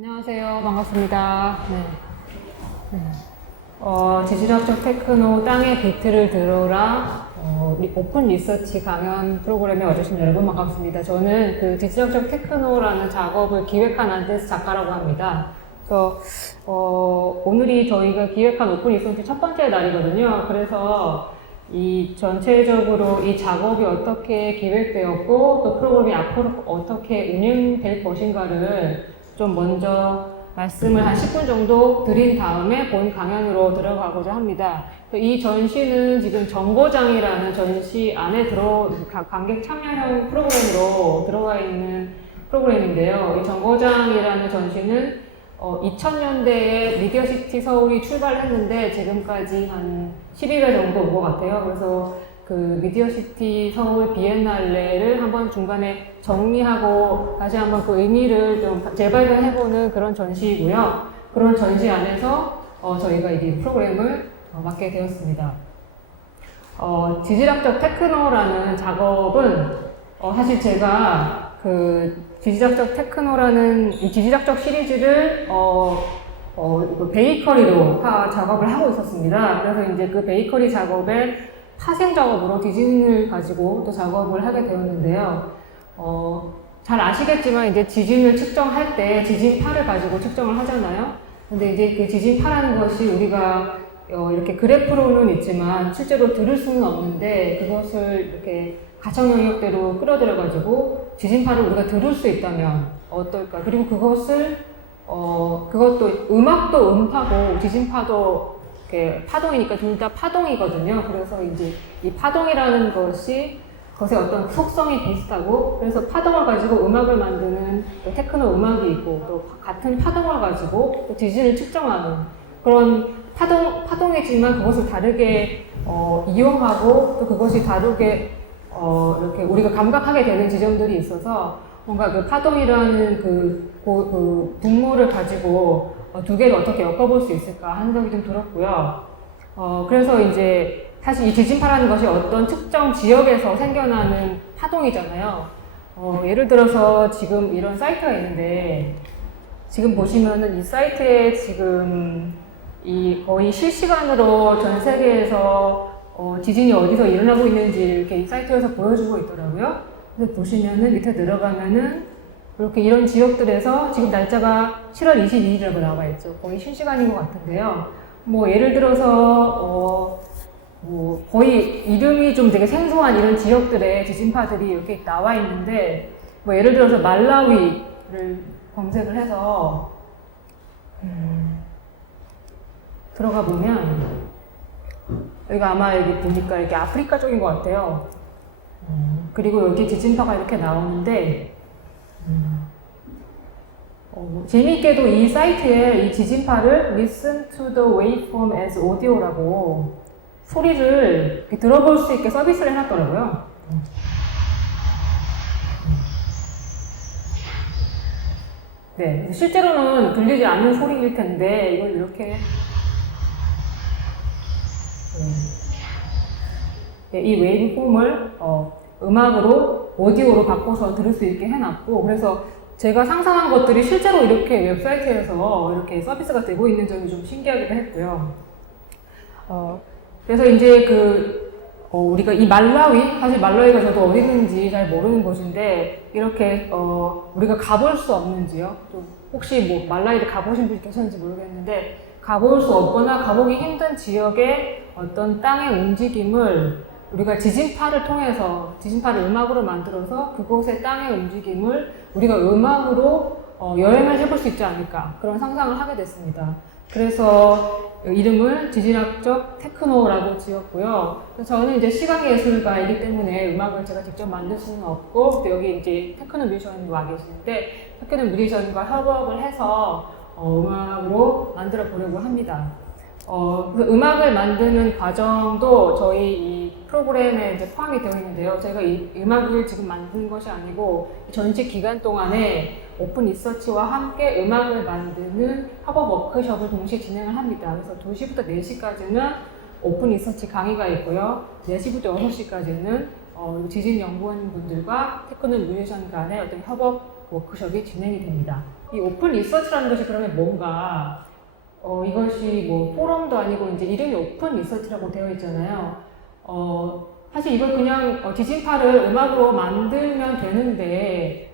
안녕하세요. 반갑습니다. 지질학적 테크노 땅의 비트를 들어라 오픈 리서치 강연 프로그램에 와주신 여러분 반갑습니다. 저는 그 지질학적 테크노라는 작업을 기획한 안데스 작가라고 합니다. 그래서 오늘이 저희가 기획한 오픈 리서치 첫 번째 날이거든요. 그래서 이 전체적으로 이 작업이 어떻게 기획되었고 또 프로그램이 앞으로 어떻게 운영될 것인가를 좀 먼저 말씀을 한 10분 정도 드린 다음에 본 강연으로 들어가고자 합니다. 이 전시는 지금 정거장이라는 전시 안에 관객 참여형 프로그램으로 들어가 있는 프로그램인데요. 이 정거장이라는 전시는 2000년대에 미디어시티 서울이 출발했는데 지금까지 한 12회 정도 온 것 같아요. 그래서 그 미디어시티 서울 비엔날레를 한번 중간에 정리하고 다시 한번 그 의미를 좀 재발견해보는 그런 전시이고요. 그런 전시 안에서 저희가 이 프로그램을 맡게 되었습니다. 지질학적 테크노라는 작업은 사실 제가 그 지질학적 테크노라는 이 지질학적 시리즈를 베이커리로 작업을 하고 있었습니다. 그래서 이제 그 베이커리 작업에 파생 작업으로 지진을 가지고 또 작업을 하게 되었는데요. 잘 아시겠지만 이제 지진을 측정할 때 지진파를 가지고 측정을 하잖아요. 근데 이제 그 지진파라는 것이 우리가 이렇게 그래프로는 있지만 실제로 들을 수는 없는데 그것을 이렇게 가청 영역대로 끌어들여가지고 지진파를 우리가 들을 수 있다면 어떨까? 그리고 그것을 그것도 음악도 음파고 지진파도 이렇게 파동이니까 둘 다 파동이거든요. 그래서 이제 이 파동이라는 것이 것의 어떤 속성이 비슷하고 그래서 파동을 가지고 음악을 만드는 또 테크노 음악이 있고 또 같은 파동을 가지고 또 지진을 측정하는 그런 파동이지만 그것을 다르게 이용하고 또 그것이 다르게 이렇게 우리가 감각하게 되는 지점들이 있어서 뭔가 그 파동이라는 그 분모를 가지고 두 개를 어떻게 엮어볼 수 있을까 하는 생각이 좀 들었고요. 그래서 이제 사실 이 지진파라는 것이 어떤 특정 지역에서 생겨나는 파동이잖아요. 예를 들어서 지금 이런 사이트가 있는데 지금 보시면은 이 사이트에 지금 이 거의 실시간으로 전 세계에서 지진이 어디서 일어나고 있는지 이렇게 이 사이트에서 보여주고 있더라고요. 그래서 보시면은 밑에 들어가면은 이렇게 이런 지역들에서 지금 날짜가 7월 22일이라고 나와 있죠. 거의 실시간인 것 같은데요. 뭐 예를 들어서 뭐 거의 이름이 좀 되게 생소한 이런 지역들의 지진파들이 이렇게 나와 있는데 뭐 예를 들어서 말라위를 검색을 해서 들어가 보면 여기가 아마 여기 보니까 이렇게 아프리카 쪽인 것 같아요. 그리고 여기 지진파가 이렇게 나오는데 재미있게도 이 사이트에 이 지진파를 Listen to the waveform as audio라고 소리를 이렇게 들어볼 수 있게 서비스를 해놨더라고요. 네, 실제로는 들리지 않는 소리일 텐데 이걸 이렇게 이 웨이브폼을 음악으로 오디오로 바꿔서 들을 수 있게 해놨고 그래서 제가 상상한 것들이 실제로 이렇게 웹사이트에서 이렇게 서비스가 되고 있는 점이 좀 신기하기도 했고요. 그래서 이제 우리가 이 말라위, 사실 말라위가 저도 어디 있는지 잘 모르는 곳인데 이렇게 우리가 가볼 수 없는지요. 좀 혹시 뭐 말라위를 가보신 분이 계셨는지 모르겠는데 가볼 수 없거나 가보기 힘든 지역의 어떤 땅의 움직임을 우리가 지진파를 통해서 지진파를 음악으로 만들어서 그곳의 땅의 움직임을 우리가 음악으로 여행을 해볼 수 있지 않을까 그런 상상을 하게 됐습니다. 그래서 이름을 지질학적 테크노라고 지었고요. 저는 이제 시각예술가이기 때문에 음악을 제가 직접 만들 수는 없고 여기 이제 테크노 뮤지션이 와 계시는데 테크노 뮤지션과 협업을 해서 음악으로 만들어 보려고 합니다. 그래서 음악을 만드는 과정도 저희 이 프로그램에 이제 포함이 되어 있는데요. 제가 이 음악을 지금 만든 것이 아니고 전시 기간 동안에 오픈 리서치와 함께 음악을 만드는 협업 워크숍을 동시에 진행을 합니다. 그래서 2시부터 4시까지는 오픈 리서치 강의가 있고요. 4시부터 6시까지는 지진 연구원분들과 테크노 뮤지션 간의 어떤 협업 워크숍이 진행이 됩니다. 이 오픈 리서치라는 것이 그러면 뭔가 이것이 뭐 포럼도 아니고 이제 이름이 오픈 리서치라고 되어 있잖아요. 사실 이걸 그냥 지진파를 음악으로 만들면 되는데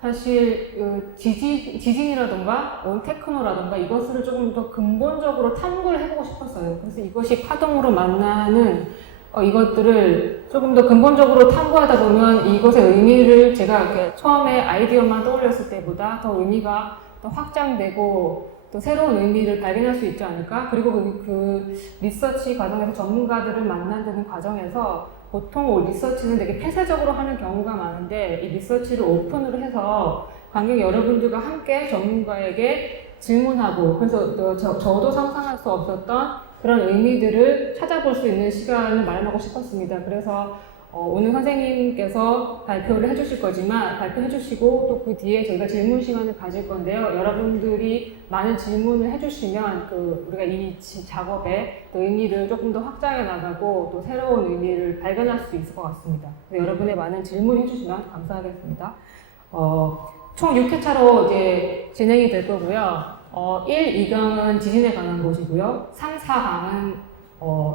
사실 지진이라던가 테크노라던가 이것을 조금 더 근본적으로 탐구를 해보고 싶었어요. 그래서 이것이 파동으로 만나는 이것들을 조금 더 근본적으로 탐구하다 보면 이것의 의미를 제가 이렇게 처음에 아이디어만 떠올렸을 때보다 더 의미가 더 확장되고 또 새로운 의미를 발견할 수 있지 않을까? 그리고 그 리서치 과정에서 전문가들을 만나는 과정에서 보통 리서치는 되게 폐쇄적으로 하는 경우가 많은데 이 리서치를 오픈으로 해서 관객 여러분들과 함께 전문가에게 질문하고 그래서 저도 상상할 수 없었던 그런 의미들을 찾아볼 수 있는 시간을 마련하고 싶었습니다. 그래서 오늘 선생님께서 발표를 해주실 거지만 발표해 주시고 또 그 뒤에 저희가 질문 시간을 가질 건데요. 여러분들이 많은 질문을 해주시면 우리가 이 작업의 의미를 조금 더 확장해 나가고 또 새로운 의미를 발견할 수 있을 것 같습니다. 여러분의 많은 질문 해주시면 감사하겠습니다. 총 6회차로 이제 진행이 될 거고요. 1, 2강은 지진에 관한 것이고요. 3, 4강은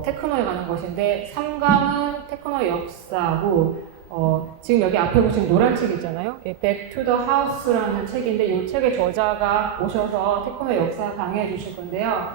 테크노에 관한 것인데 3강은 테크노 역사고 지금 여기 앞에 보시는 노란 책 있잖아요. Back to the House라는 책인데 이 책의 저자가 오셔서 테크노 역사 강의해 주실 건데요.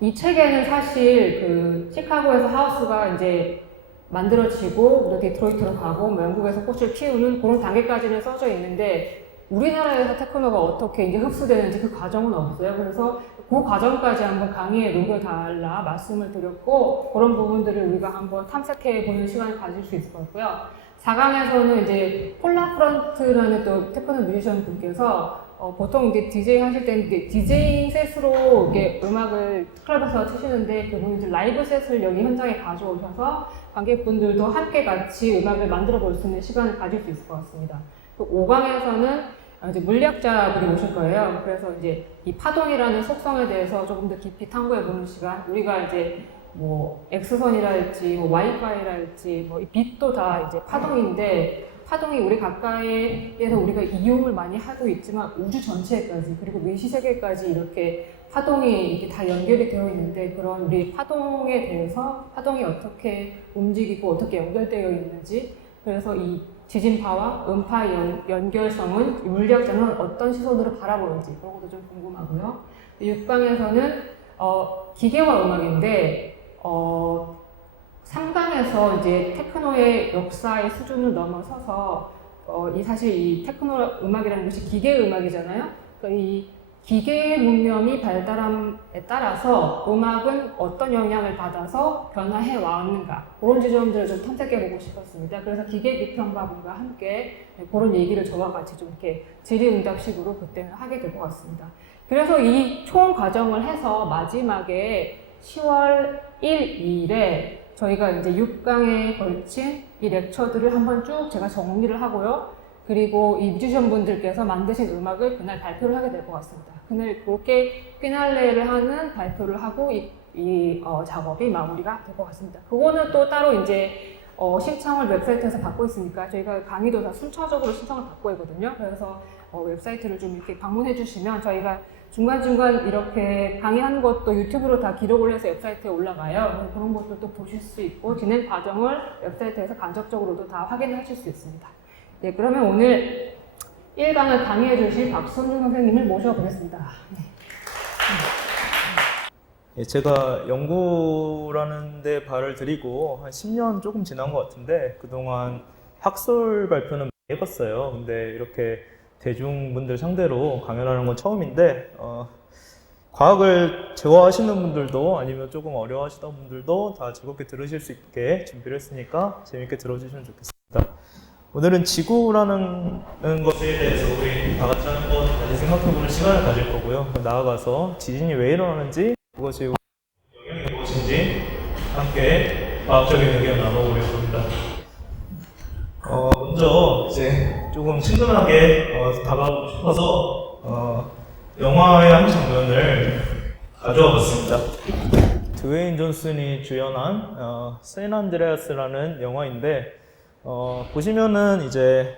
이 책에는 사실 시카고에서 하우스가 이제 만들어지고 또 디트로이트로 가고 영국에서 꽃을 피우는 그런 단계까지는 써져 있는데 우리나라에서 테크노가 어떻게 이제 흡수되는지 그 과정은 없어요. 그래서 그 과정까지 한번 강의에 녹여달라 말씀을 드렸고 그런 부분들을 우리가 한번 탐색해 보는 시간을 가질 수 있을 것 같고요. 4강에서는 이제 폴라 프런트라는 또 테크노 뮤지션 분께서 보통 이제 DJ 하실 때는 디제잉 셋으로 이렇게 음악을 클럽에서 치시는데 그분이 이제 라이브 셋을 여기 현장에 가져오셔서 관객분들도 함께 같이 음악을 만들어 볼 수 있는 시간을 가질 수 있을 것 같습니다. 5강에서는 이제 물리학자분이 오실 거예요. 그래서 이제 이 파동이라는 속성에 대해서 조금 더 깊이 탐구해 보는 시간. 우리가 이제 뭐 X선이랄지 뭐 와이파이랄지 뭐 이 빛도 다 이제 파동인데 파동이 우리 가까이에서 우리가 이용을 많이 하고 있지만 우주 전체까지 그리고 외시세계까지 이렇게 파동이 이렇게 다 연결이 되어 있는데 그런 우리 파동에 대해서 파동이 어떻게 움직이고 어떻게 연결되어 있는지 그래서 이 지진파와 음파의 연결성은 물리학자는 어떤 시선으로 바라보는지 그런 것도 좀 궁금하고요. 6강에서는 기계와 음악인데 3강에서 이제 테크노의 역사의 수준을 넘어서서 사실 이 테크노 음악이라는 것이 기계 음악이잖아요. 그러니까 이 기계 문명이 발달함에 따라서 음악은 어떤 영향을 받아서 변화해 왔는가 그런 지점들을 좀 탐색해 보고 싶었습니다. 그래서 기계 비평가분과 함께 그런 얘기를 저와 같이 좀 이렇게 질의응답식으로 그때는 하게 될 것 같습니다. 그래서 이 총 과정을 해서 마지막에 10월 1, 2일에 저희가 이제 6강에 걸친 이 렉처들을 한번 쭉 제가 정리를 하고요. 그리고 이 뮤지션 분들께서 만드신 음악을 그날 발표를 하게 될 것 같습니다. 그날 그렇게 피날레를 하는 발표를 하고 이 작업이 마무리가 될 것 같습니다. 그거는 또 따로 이제 신청을 웹사이트에서 받고 있으니까 저희가 강의도 다 순차적으로 신청을 받고 있거든요. 그래서 웹사이트를 좀 이렇게 방문해 주시면 저희가 중간중간 이렇게 강의하는 것도 유튜브로 다 기록을 해서 웹사이트에 올라가요. 그런 것들도 보실 수 있고 진행 과정을 웹사이트에서 간접적으로도 다 확인하실 수 있습니다. 네, 그러면 오늘 1강을 강의해 주실 박선중 선생님을 모셔보겠습니다. 네, 제가 연구라는 데 발을 들이고 한 10년 조금 지난 것 같은데 그동안 학술 발표는 많이 해봤어요. 근데 이렇게 대중분들 상대로 강연을 하는 건 처음인데 과학을 좋아하시는 분들도 아니면 조금 어려워하시던 분들도 다 즐겁게 들으실 수 있게 준비를 했으니까 재밌게 들어주시면 좋겠습니다. 오늘은 지구라는 것에 대해서 우리 다 같이 한번 다시 생각해보는 시간을 가질 거고요. 나아가서 지진이 왜 일어나는지 그것이 영향이 무엇인지 함께 과학적인 의견을 나눠보려고 합니다. 먼저 이제 조금 친근하게 다가가고 싶어서 영화의 한 장면을 가져와 봤습니다. 드웨인 존슨이 주연한 샌안드레아스라는 영화인데 보시면은 이제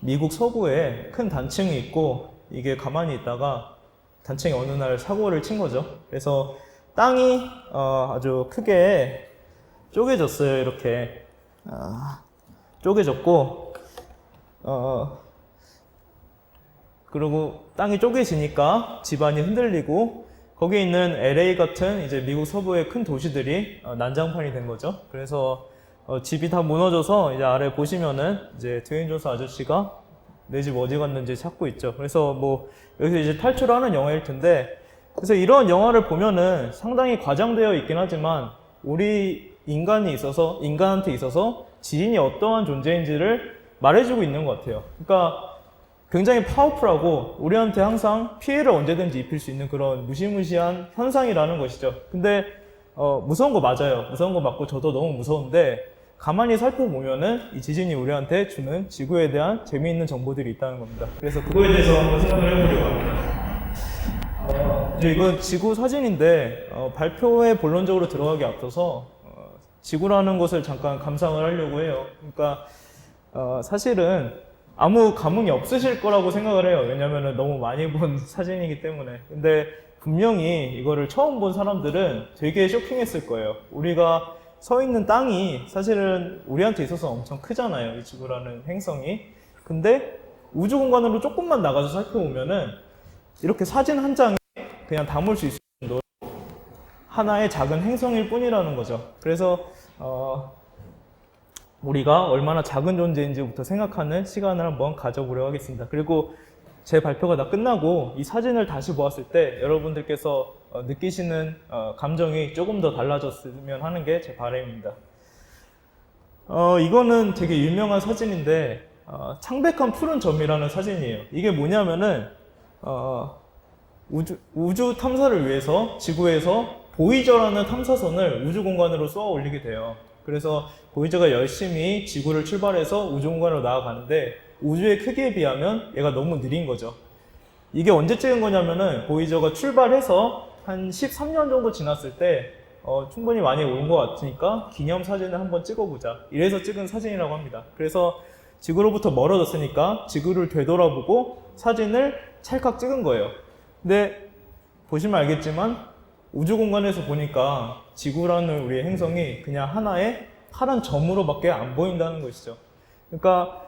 미국 서부에 큰 단층이 있고 이게 가만히 있다가 단층이 어느 날 사고를 친 거죠. 그래서 땅이 아주 크게 쪼개졌어요. 이렇게 쪼개졌고 그리고 땅이 쪼개지니까 집안이 흔들리고 거기에 있는 LA 같은 이제 미국 서부의 큰 도시들이 난장판이 된 거죠. 그래서 집이 다 무너져서 이제 아래 보시면은 이제 드웨인 존슨 아저씨가 내 집 어디 갔는지 찾고 있죠. 그래서 뭐 여기서 이제 탈출하는 영화일 텐데, 그래서 이런 영화를 보면은 상당히 과장되어 있긴 하지만 우리 인간한테 있어서 지진이 어떠한 존재인지를 말해주고 있는 것 같아요. 그러니까 굉장히 파워풀하고 우리한테 항상 피해를 언제든지 입힐 수 있는 그런 무시무시한 현상이라는 것이죠. 근데 무서운 거 맞아요. 무서운 거 맞고 저도 너무 무서운데 가만히 살펴보면은 이 지진이 우리한테 주는 지구에 대한 재미있는 정보들이 있다는 겁니다. 그래서 그거에 대해서 한번 생각을 해보려고 합니다. 이제 이건 지구 사진인데 발표에 본론적으로 들어가기 앞서서 지구라는 것을 잠깐 감상을 하려고 해요. 그러니까 사실은 아무 감흥이 없으실 거라고 생각을 해요. 왜냐면은 너무 많이 본 사진이기 때문에. 근데 분명히 이거를 처음 본 사람들은 되게 쇼킹했을 거예요. 우리가 서 있는 땅이 사실은 우리한테 있어서 엄청 크잖아요. 이 지구라는 행성이. 근데 우주 공간으로 조금만 나가서 살펴보면은 이렇게 사진 한 장에 그냥 담을 수 있을 정도로 하나의 작은 행성일 뿐이라는 거죠. 그래서 우리가 얼마나 작은 존재인지부터 생각하는 시간을 한번 가져보려고 하겠습니다. 그리고 제 발표가 다 끝나고 이 사진을 다시 보았을 때 여러분들께서 느끼시는 감정이 조금 더 달라졌으면 하는 게 제 바람입니다. 이거는 되게 유명한 사진인데 창백한 푸른 점이라는 사진이에요. 이게 뭐냐면은 우주 탐사를 위해서 지구에서 보이저라는 탐사선을 우주 공간으로 쏘아 올리게 돼요. 그래서 보이저가 열심히 지구를 출발해서 우주 공간으로 나아가는데 우주의 크기에 비하면 얘가 너무 느린 거죠. 이게 언제 찍은 거냐면은 보이저가 출발해서 한 13년 정도 지났을 때 충분히 많이 온 것 같으니까 기념 사진을 한번 찍어보자. 이래서 찍은 사진이라고 합니다. 그래서 지구로부터 멀어졌으니까 지구를 되돌아보고 사진을 찰칵 찍은 거예요. 근데 보시면 알겠지만 우주 공간에서 보니까 지구라는 우리의 행성이 그냥 하나의 파란 점으로밖에 안 보인다는 것이죠. 그러니까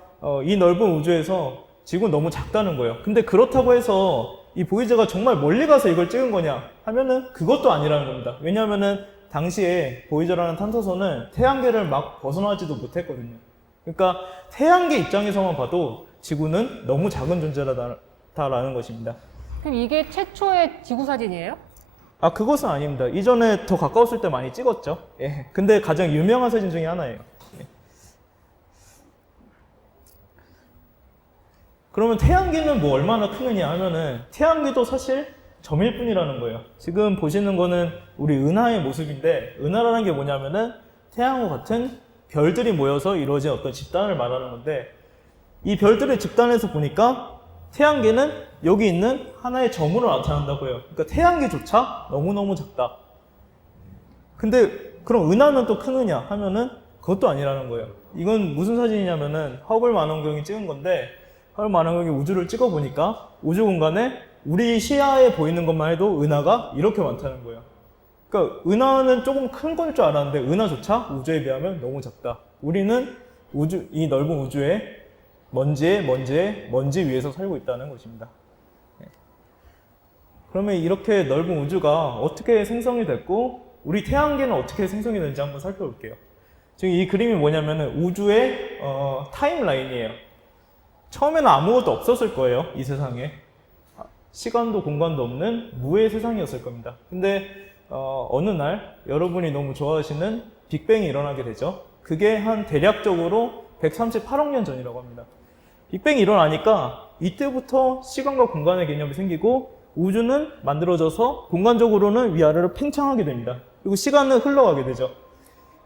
이 넓은 우주에서 지구는 너무 작다는 거예요. 근데 그렇다고 해서 이 보이저가 정말 멀리 가서 이걸 찍은 거냐 하면은 그것도 아니라는 겁니다. 왜냐하면은 당시에 보이저라는 탐사선은 태양계를 막 벗어나지도 못했거든요. 그러니까 태양계 입장에서만 봐도 지구는 너무 작은 존재라는 것입니다. 그럼 이게 최초의 지구 사진이에요? 그것은 아닙니다. 이전에 더 가까웠을 때 많이 찍었죠. 예. 근데 가장 유명한 사진 중에 하나예요. 예. 그러면 태양계는 뭐 얼마나 크느냐 하면은 태양계도 사실 점일 뿐이라는 거예요. 지금 보시는 거는 우리 은하의 모습인데 은하라는 게 뭐냐면은 태양과 같은 별들이 모여서 이루어진 어떤 집단을 말하는 건데 이 별들의 집단에서 보니까 태양계는 여기 있는 하나의 점으로 나타난다고 해요. 그러니까 태양계조차 너무너무 작다. 근데 그럼 은하는 또 크느냐 하면은 그것도 아니라는 거예요. 이건 무슨 사진이냐면은 허블 망원경이 찍은 건데 허블 망원경이 우주를 찍어보니까 우주 공간에 우리 시야에 보이는 것만 해도 은하가 이렇게 많다는 거예요. 그러니까 은하는 조금 큰 건 줄 알았는데 은하조차 우주에 비하면 너무 작다. 우리는 이 넓은 우주에 먼지 위에서 살고 있다는 것입니다. 그러면 이렇게 넓은 우주가 어떻게 생성이 됐고 우리 태양계는 어떻게 생성이 되는지 한번 살펴볼게요. 지금 이 그림이 뭐냐면은 우주의 타임라인이에요. 처음에는 아무것도 없었을 거예요. 이 세상에. 시간도 공간도 없는 무의 세상이었을 겁니다. 근데 어느 날 여러분이 너무 좋아하시는 빅뱅이 일어나게 되죠. 그게 한 대략적으로 138억 년 전이라고 합니다. 빅뱅이 일어나니까 이때부터 시간과 공간의 개념이 생기고 우주는 만들어져서 공간적으로는 위아래로 팽창하게 됩니다. 그리고 시간은 흘러가게 되죠.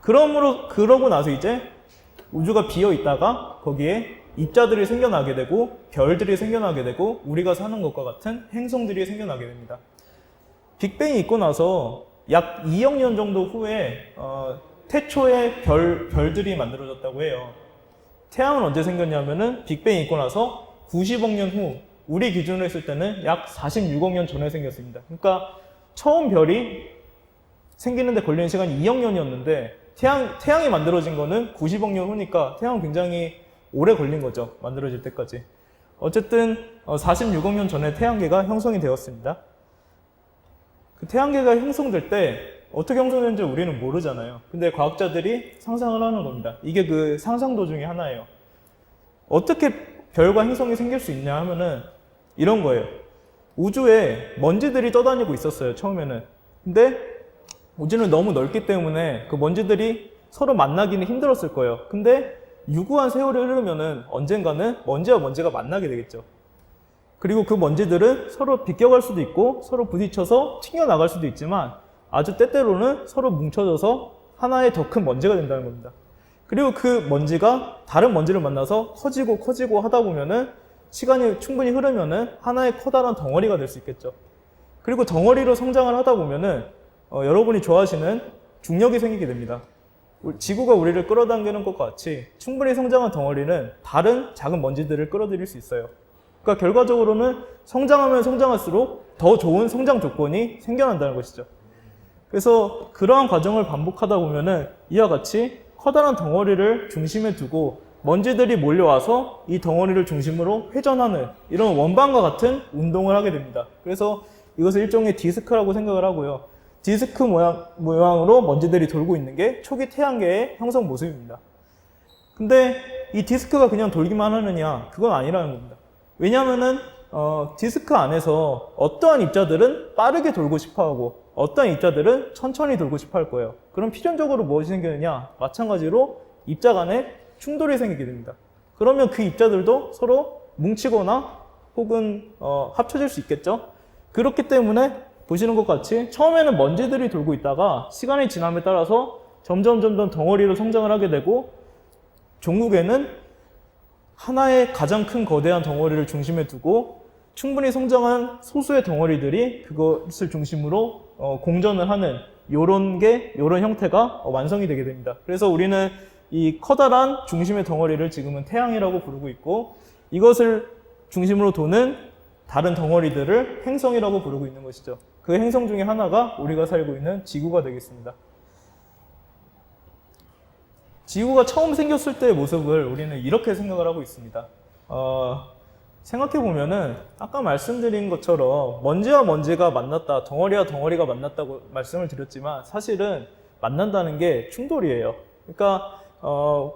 그러고 나서 이제 우주가 비어 있다가 거기에 입자들이 생겨나게 되고 별들이 생겨나게 되고 우리가 사는 것과 같은 행성들이 생겨나게 됩니다. 빅뱅이 있고 나서 약 2억 년 정도 후에 태초에 별들이 만들어졌다고 해요. 태양은 언제 생겼냐면은 빅뱅이 있고 나서 90억 년 후, 우리 기준으로 했을 때는 약 46억 년 전에 생겼습니다. 그러니까 처음 별이 생기는데 걸리는 시간이 2억 년이었는데 태양이 만들어진 거는 90억 년 후니까 태양은 굉장히 오래 걸린 거죠. 만들어질 때까지. 어쨌든 46억 년 전에 태양계가 형성이 되었습니다. 그 태양계가 형성될 때 어떻게 형성되는지 우리는 모르잖아요. 근데 과학자들이 상상을 하는 겁니다. 이게 그 상상도 중에 하나예요. 어떻게 별과 행성이 생길 수 있냐 하면은 이런 거예요. 우주에 먼지들이 떠다니고 있었어요, 처음에는. 근데 우주는 너무 넓기 때문에 그 먼지들이 서로 만나기는 힘들었을 거예요. 근데 유구한 세월이 흐르면은 언젠가는 먼지와 먼지가 만나게 되겠죠. 그리고 그 먼지들은 서로 비껴갈 수도 있고 서로 부딪혀서 튕겨나갈 수도 있지만 아주 때때로는 서로 뭉쳐져서 하나의 더 큰 먼지가 된다는 겁니다. 그리고 그 먼지가 다른 먼지를 만나서 커지고 하다 보면은 시간이 충분히 흐르면은 하나의 커다란 덩어리가 될 수 있겠죠. 그리고 덩어리로 성장을 하다 보면은 여러분이 좋아하시는 중력이 생기게 됩니다. 지구가 우리를 끌어당기는 것과 같이 충분히 성장한 덩어리는 다른 작은 먼지들을 끌어들일 수 있어요. 그러니까 결과적으로는 성장하면 성장할수록 더 좋은 성장 조건이 생겨난다는 것이죠. 그래서 그러한 과정을 반복하다 보면은 이와 같이 커다란 덩어리를 중심에 두고 먼지들이 몰려와서 이 덩어리를 중심으로 회전하는 이런 원반과 같은 운동을 하게 됩니다. 그래서 이것을 일종의 디스크라고 생각을 하고요. 디스크 모양으로 먼지들이 돌고 있는 게 초기 태양계의 형성 모습입니다. 근데 이 디스크가 그냥 돌기만 하느냐? 그건 아니라는 겁니다. 왜냐하면은 디스크 안에서 어떠한 입자들은 빠르게 돌고 싶어하고 어떠한 입자들은 천천히 돌고 싶어 할 거예요. 그럼 필연적으로 무엇이 생기느냐? 마찬가지로 입자 간에 충돌이 생기게 됩니다. 그러면 그 입자들도 서로 뭉치거나 혹은 합쳐질 수 있겠죠. 그렇기 때문에 보시는 것 같이 처음에는 먼지들이 돌고 있다가 시간이 지남에 따라서 점점 덩어리로 성장을 하게 되고 종국에는 하나의 가장 큰 거대한 덩어리를 중심에 두고 충분히 성장한 소수의 덩어리들이 그것을 중심으로 공전을 하는 요런 형태가 완성이 되게 됩니다. 그래서 우리는 이 커다란 중심의 덩어리를 지금은 태양이라고 부르고 있고 이것을 중심으로 도는 다른 덩어리들을 행성이라고 부르고 있는 것이죠. 그 행성 중에 하나가 우리가 살고 있는 지구가 되겠습니다. 지구가 처음 생겼을 때의 모습을 우리는 이렇게 생각을 하고 있습니다. 생각해보면은 아까 말씀드린 것처럼 먼지와 먼지가 만났다, 덩어리와 덩어리가 만났다고 말씀을 드렸지만 사실은 만난다는 게 충돌이에요. 그러니까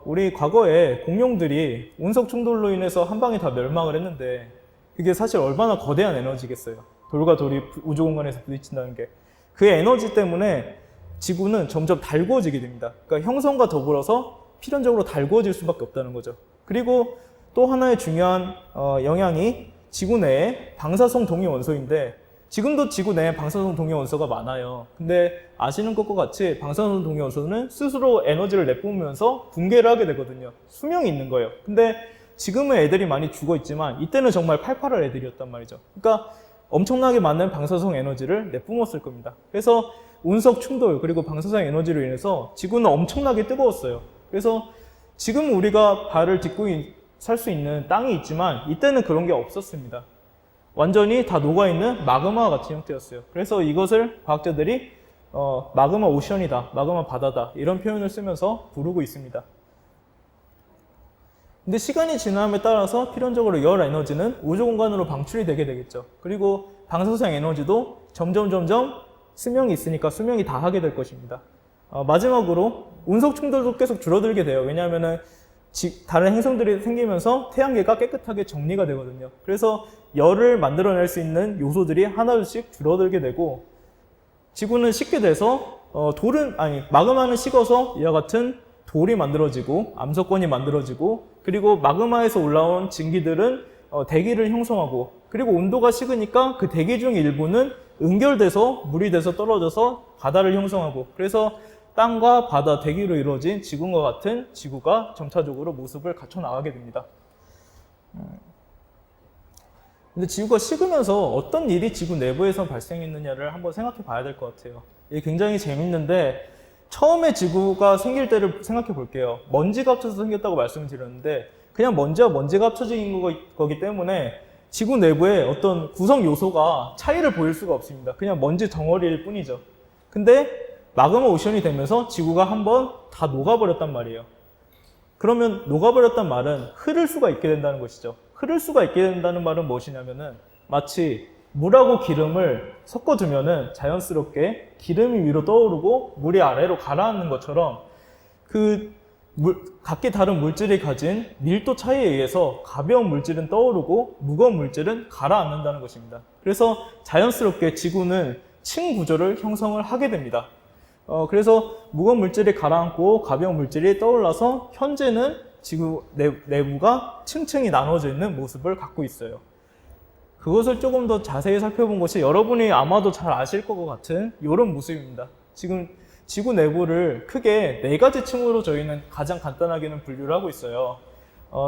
우리 과거에 공룡들이 운석 충돌로 인해서 한 방에 다 멸망을 했는데 그게 사실 얼마나 거대한 에너지겠어요. 돌과 돌이 우주 공간에서 부딪힌다는 게. 그 에너지 때문에 지구는 점점 달구어지게 됩니다. 그러니까 형성과 더불어서 필연적으로 달구어질 수밖에 없다는 거죠. 그리고 또 하나의 중요한 영향이 지구 내에 방사성 동위 원소인데 지금도 지구 내에 방사성 동위 원소가 많아요. 근데 아시는 것과 같이 방사성 동위 원소는 스스로 에너지를 내뿜으면서 붕괴를 하게 되거든요. 수명이 있는 거예요. 근데 지금은 애들이 많이 죽어 있지만 이때는 정말 팔팔할 애들이었단 말이죠. 그러니까 엄청나게 많은 방사성 에너지를 내뿜었을 겁니다. 그래서 운석 충돌 그리고 방사성 에너지로 인해서 지구는 엄청나게 뜨거웠어요. 그래서 지금 우리가 발을 딛고 살 수 있는 땅이 있지만 이때는 그런 게 없었습니다. 완전히 다 녹아있는 마그마 같은 형태였어요. 그래서 이것을 과학자들이 마그마 오션이다, 마그마 바다다 이런 표현을 쓰면서 부르고 있습니다. 근데 시간이 지남에 따라서 필연적으로 열 에너지는 우주 공간으로 방출이 되게 되겠죠. 그리고 방사성 에너지도 점점 수명이 있으니까 수명이 다하게 될 것입니다. 마지막으로 운석 충돌도 계속 줄어들게 돼요. 왜냐하면은 다른 행성들이 생기면서 태양계가 깨끗하게 정리가 되거든요. 그래서 열을 만들어낼 수 있는 요소들이 하나씩 줄어들게 되고 지구는 식게 돼서 마그마는 식어서 이와 같은 돌이 만들어지고 암석권이 만들어지고 그리고 마그마에서 올라온 증기들은 대기를 형성하고 그리고 온도가 식으니까 그 대기 중 일부는 응결돼서 물이 돼서 떨어져서 바다를 형성하고 그래서 땅과 바다, 대기로 이루어진 지구와 같은 지구가 점차적으로 모습을 갖춰 나가게 됩니다. 근데 지구가 식으면서 어떤 일이 지구 내부에서 발생했느냐를 한번 생각해 봐야 될 것 같아요. 이게 굉장히 재밌는데 처음에 지구가 생길 때를 생각해 볼게요. 먼지가 합쳐서 생겼다고 말씀을 드렸는데 그냥 먼지와 먼지가 합쳐진 거기 때문에 지구 내부에 어떤 구성 요소가 차이를 보일 수가 없습니다. 그냥 먼지 덩어리일 뿐이죠. 근데 마그마 오션이 되면서 지구가 한번 다 녹아버렸단 말이에요. 그러면 녹아버렸단 말은 흐를 수가 있게 된다는 것이죠. 흐를 수가 있게 된다는 말은 무엇이냐면은 마치 물하고 기름을 섞어두면은 자연스럽게 기름이 위로 떠오르고 물이 아래로 가라앉는 것처럼 각기 다른 물질이 가진 밀도 차이에 의해서 가벼운 물질은 떠오르고 무거운 물질은 가라앉는다는 것입니다. 그래서 자연스럽게 지구는 층 구조를 형성을 하게 됩니다. 그래서 무거운 물질이 가라앉고 가벼운 물질이 떠올라서 현재는 지구 내부가 층층이 나눠져 있는 모습을 갖고 있어요. 그것을 조금 더 자세히 살펴본 것이 여러분이 아마도 잘 아실 것 같은 이런 모습입니다. 지금 지구 내부를 크게 4가지 층으로 저희는 가장 간단하게는 분류를 하고 있어요.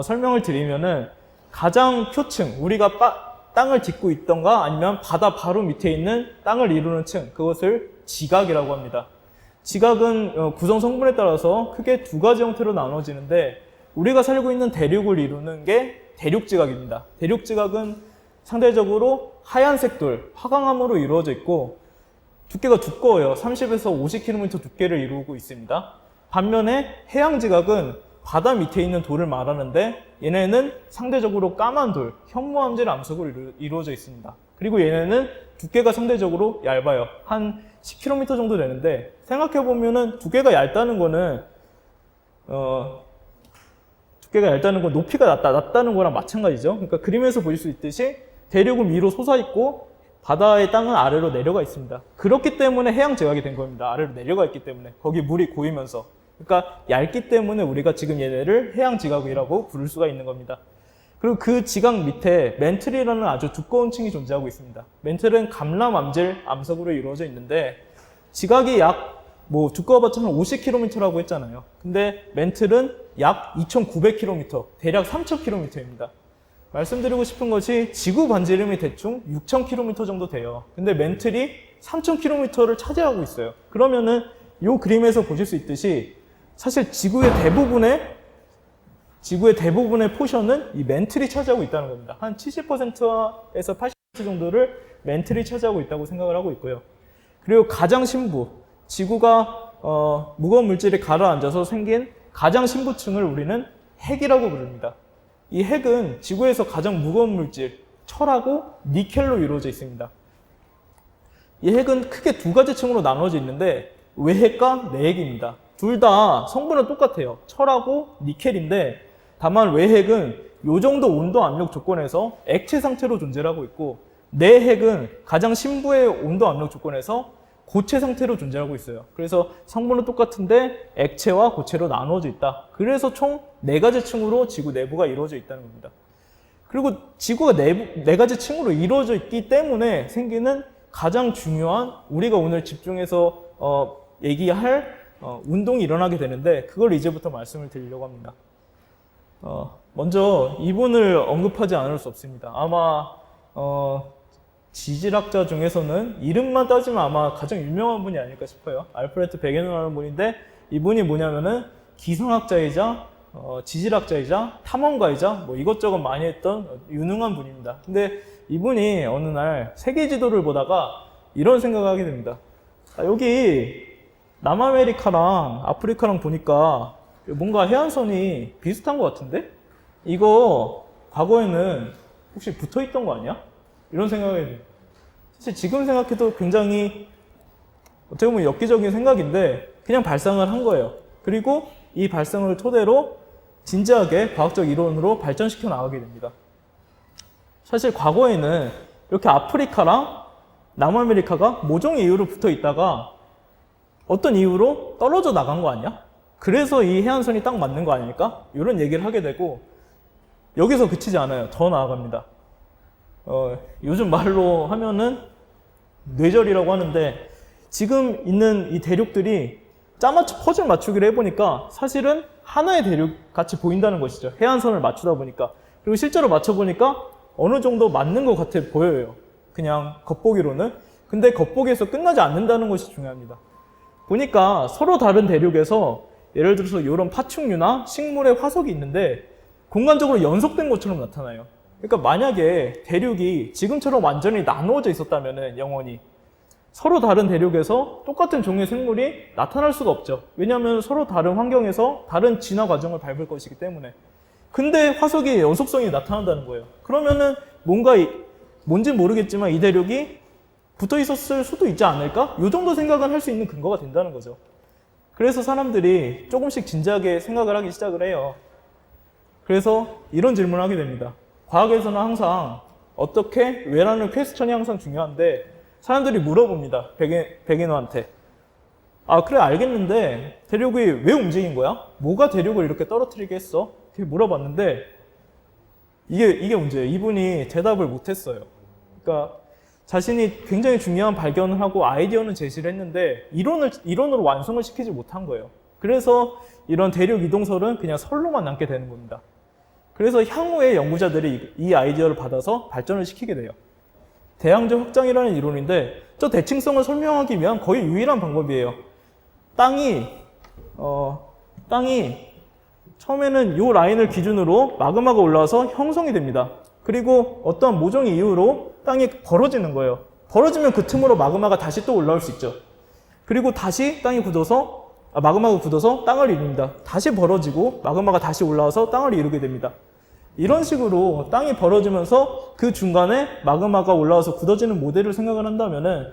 설명을 드리면은 가장 표층, 우리가 땅을 딛고 있던가 아니면 바다 바로 밑에 있는 땅을 이루는 층, 그것을 지각이라고 합니다. 지각은 구성 성분에 따라서 크게 2가지 형태로 나눠지는데 우리가 살고 있는 대륙을 이루는 게 대륙지각입니다. 대륙지각은 상대적으로 하얀색 돌, 화강암으로 이루어져 있고 두께가 두꺼워요. 30에서 50km 두께를 이루고 있습니다. 반면에 해양지각은 바다 밑에 있는 돌을 말하는데 얘네는 상대적으로 까만 돌, 현무암질 암석으로 이루어져 있습니다. 그리고 얘네는 두께가 상대적으로 얇아요. 한 10km 정도 되는데 생각해보면은 두께가 얇다는 거는 높이가 낮다는 거랑 마찬가지죠. 그러니까 그림에서 보실 수 있듯이 대륙은 위로 솟아있고 바다의 땅은 아래로 내려가 있습니다. 그렇기 때문에 해양 지각이 된 겁니다. 아래로 내려가 있기 때문에 거기 물이 고이면서. 그러니까 얇기 때문에 우리가 지금 얘네를 해양 지각이라고 부를 수가 있는 겁니다. 그리고 그 지각 밑에 멘틀이라는 아주 두꺼운 층이 존재하고 있습니다. 멘틀은 감람암질 암석으로 이루어져 있는데 지각이 두꺼워봤자 한 50km라고 했잖아요. 근데 멘틀은 약 2,900km, 대략 3,000km입니다. 말씀드리고 싶은 것이 지구 반지름이 대충 6,000km 정도 돼요. 근데 멘틀이 3,000km를 차지하고 있어요. 그러면은 이 그림에서 보실 수 있듯이 사실 지구의 대부분의 포션은 이 멘틀이 차지하고 있다는 겁니다. 한 70%에서 80% 정도를 멘틀이 차지하고 있다고 생각을 하고 있고요. 그리고 가장 심부, 지구가 무거운 물질이 가라앉아서 생긴 가장 심부층을 우리는 핵이라고 부릅니다. 이 핵은 지구에서 가장 무거운 물질, 철하고 니켈로 이루어져 있습니다. 이 핵은 크게 2가지 층으로 나눠져 있는데 외핵과 내핵입니다. 둘 다 성분은 똑같아요. 철하고 니켈인데 다만 외핵은 이 정도 온도 압력 조건에서 액체 상태로 존재를 하고 있고 내핵은 가장 심부의 온도 압력 조건에서 고체 상태로 존재하고 있어요. 그래서 성분은 똑같은데 액체와 고체로 나눠져 있다. 그래서 총 4가지 층으로 지구 내부가 이루어져 있다는 겁니다. 그리고 지구가 4가지 층으로 이루어져 있기 때문에 생기는 가장 중요한 우리가 오늘 집중해서 얘기할 운동이 일어나게 되는데 그걸 이제부터 말씀을 드리려고 합니다. 먼저 이분을 언급하지 않을 수 없습니다. 아마 지질학자 중에서는 이름만 따지면 아마 가장 유명한 분이 아닐까 싶어요. 알프레드 베게너라는 분인데 이분이 뭐냐면은 기상학자이자 지질학자이자 탐험가이자 이것저것 많이 했던 유능한 분입니다. 근데 이분이 어느 날 세계 지도를 보다가 이런 생각을 하게 됩니다. 여기 남아메리카랑 아프리카랑 보니까 뭔가 해안선이 비슷한 것 같은데? 이거 과거에는 혹시 붙어 있던 거 아니야? 이런 생각이 사실 지금 생각해도 굉장히 어떻게 보면 엽기적인 생각인데 그냥 발상을 한 거예요. 그리고 이 발상을 토대로 진지하게 과학적 이론으로 발전시켜 나가게 됩니다. 사실 과거에는 이렇게 아프리카랑 남아메리카가 모종의 이유로 붙어 있다가 어떤 이유로 떨어져 나간 거 아니야? 그래서 이 해안선이 딱 맞는 거 아닐까? 이런 얘기를 하게 되고 여기서 그치지 않아요. 더 나아갑니다. 요즘 말로 하면은 뇌절이라고 하는데 지금 있는 이 대륙들이 짜맞춰 퍼즐 맞추기를 해보니까 사실은 하나의 대륙 같이 보인다는 것이죠. 해안선을 맞추다 보니까. 그리고 실제로 맞춰보니까 어느 정도 맞는 것 같아 보여요. 그냥 겉보기로는. 근데 겉보기에서 끝나지 않는다는 것이 중요합니다. 보니까 서로 다른 대륙에서 예를 들어서 이런 파충류나 식물의 화석이 있는데 공간적으로 연속된 것처럼 나타나요. 그러니까 만약에 대륙이 지금처럼 완전히 나누어져 있었다면은 영원히 서로 다른 대륙에서 똑같은 종의 생물이 나타날 수가 없죠. 왜냐하면 서로 다른 환경에서 다른 진화 과정을 밟을 것이기 때문에. 근데 화석이 연속성이 나타난다는 거예요. 그러면은 뭔지 모르겠지만 이 대륙이 붙어 있었을 수도 있지 않을까? 이 정도 생각은 할 수 있는 근거가 된다는 거죠. 그래서 사람들이 조금씩 진지하게 생각을 하기 시작을 해요. 그래서 이런 질문을 하게 됩니다. 과학에서는 항상 어떻게, 왜라는 퀘스천이 항상 중요한데 사람들이 물어봅니다. 백인호한테. 아, 그래, 알겠는데 대륙이 왜 움직인 거야? 뭐가 대륙을 이렇게 떨어뜨리게 했어? 이렇게 물어봤는데 이게 문제예요. 이분이 대답을 못했어요. 그러니까 자신이 굉장히 중요한 발견을 하고 아이디어는 제시를 했는데 이론으로 완성을 시키지 못한 거예요. 그래서 이런 대륙 이동설은 그냥 설로만 남게 되는 겁니다. 그래서 향후에 연구자들이 이 아이디어를 받아서 발전을 시키게 돼요. 대양적 확장이라는 이론인데 저 대칭성을 설명하기 위한 거의 유일한 방법이에요. 땅이 처음에는 이 라인을 기준으로 마그마가 올라와서 형성이 됩니다. 그리고 어떤 모종의 이유로 땅이 벌어지는 거예요. 벌어지면 그 틈으로 마그마가 다시 또 올라올 수 있죠. 그리고 다시 마그마가 굳어서 땅을 이룹니다. 다시 벌어지고 마그마가 다시 올라와서 땅을 이루게 됩니다. 이런 식으로 땅이 벌어지면서 그 중간에 마그마가 올라와서 굳어지는 모델을 생각을 한다면은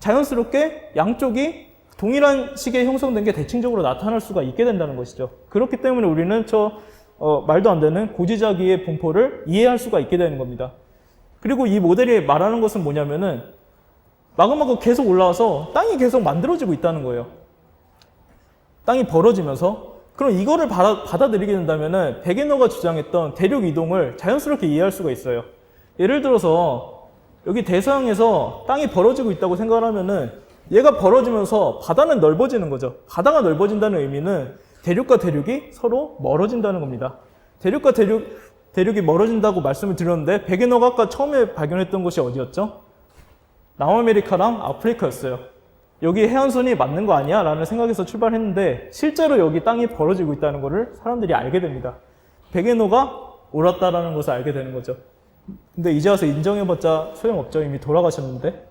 자연스럽게 양쪽이 동일한 시기에 형성된 게 대칭적으로 나타날 수가 있게 된다는 것이죠. 그렇기 때문에 우리는 말도 안 되는 고지자기의 분포를 이해할 수가 있게 되는 겁니다. 그리고 이 모델이 말하는 것은 뭐냐면은 마그마가 계속 올라와서 땅이 계속 만들어지고 있다는 거예요. 땅이 벌어지면서. 그럼 이거를 받아들이게 된다면은 백인호가 주장했던 대륙 이동을 자연스럽게 이해할 수가 있어요. 예를 들어서 여기 대서양에서 땅이 벌어지고 있다고 생각을 하면은 얘가 벌어지면서 바다는 넓어지는 거죠. 바다가 넓어진다는 의미는 대륙과 대륙이 서로 멀어진다는 겁니다. 대륙과 대륙이 멀어진다고 말씀을 드렸는데 백인호가 아까 처음에 발견했던 곳이 어디였죠? 남아메리카랑 아프리카였어요. 여기 해안선이 맞는 거 아니야? 라는 생각에서 출발했는데 실제로 여기 땅이 벌어지고 있다는 것을 사람들이 알게 됩니다. 백인호가 옳았다라는 것을 알게 되는 거죠. 근데 이제 와서 인정해봤자 소용없죠. 이미 돌아가셨는데.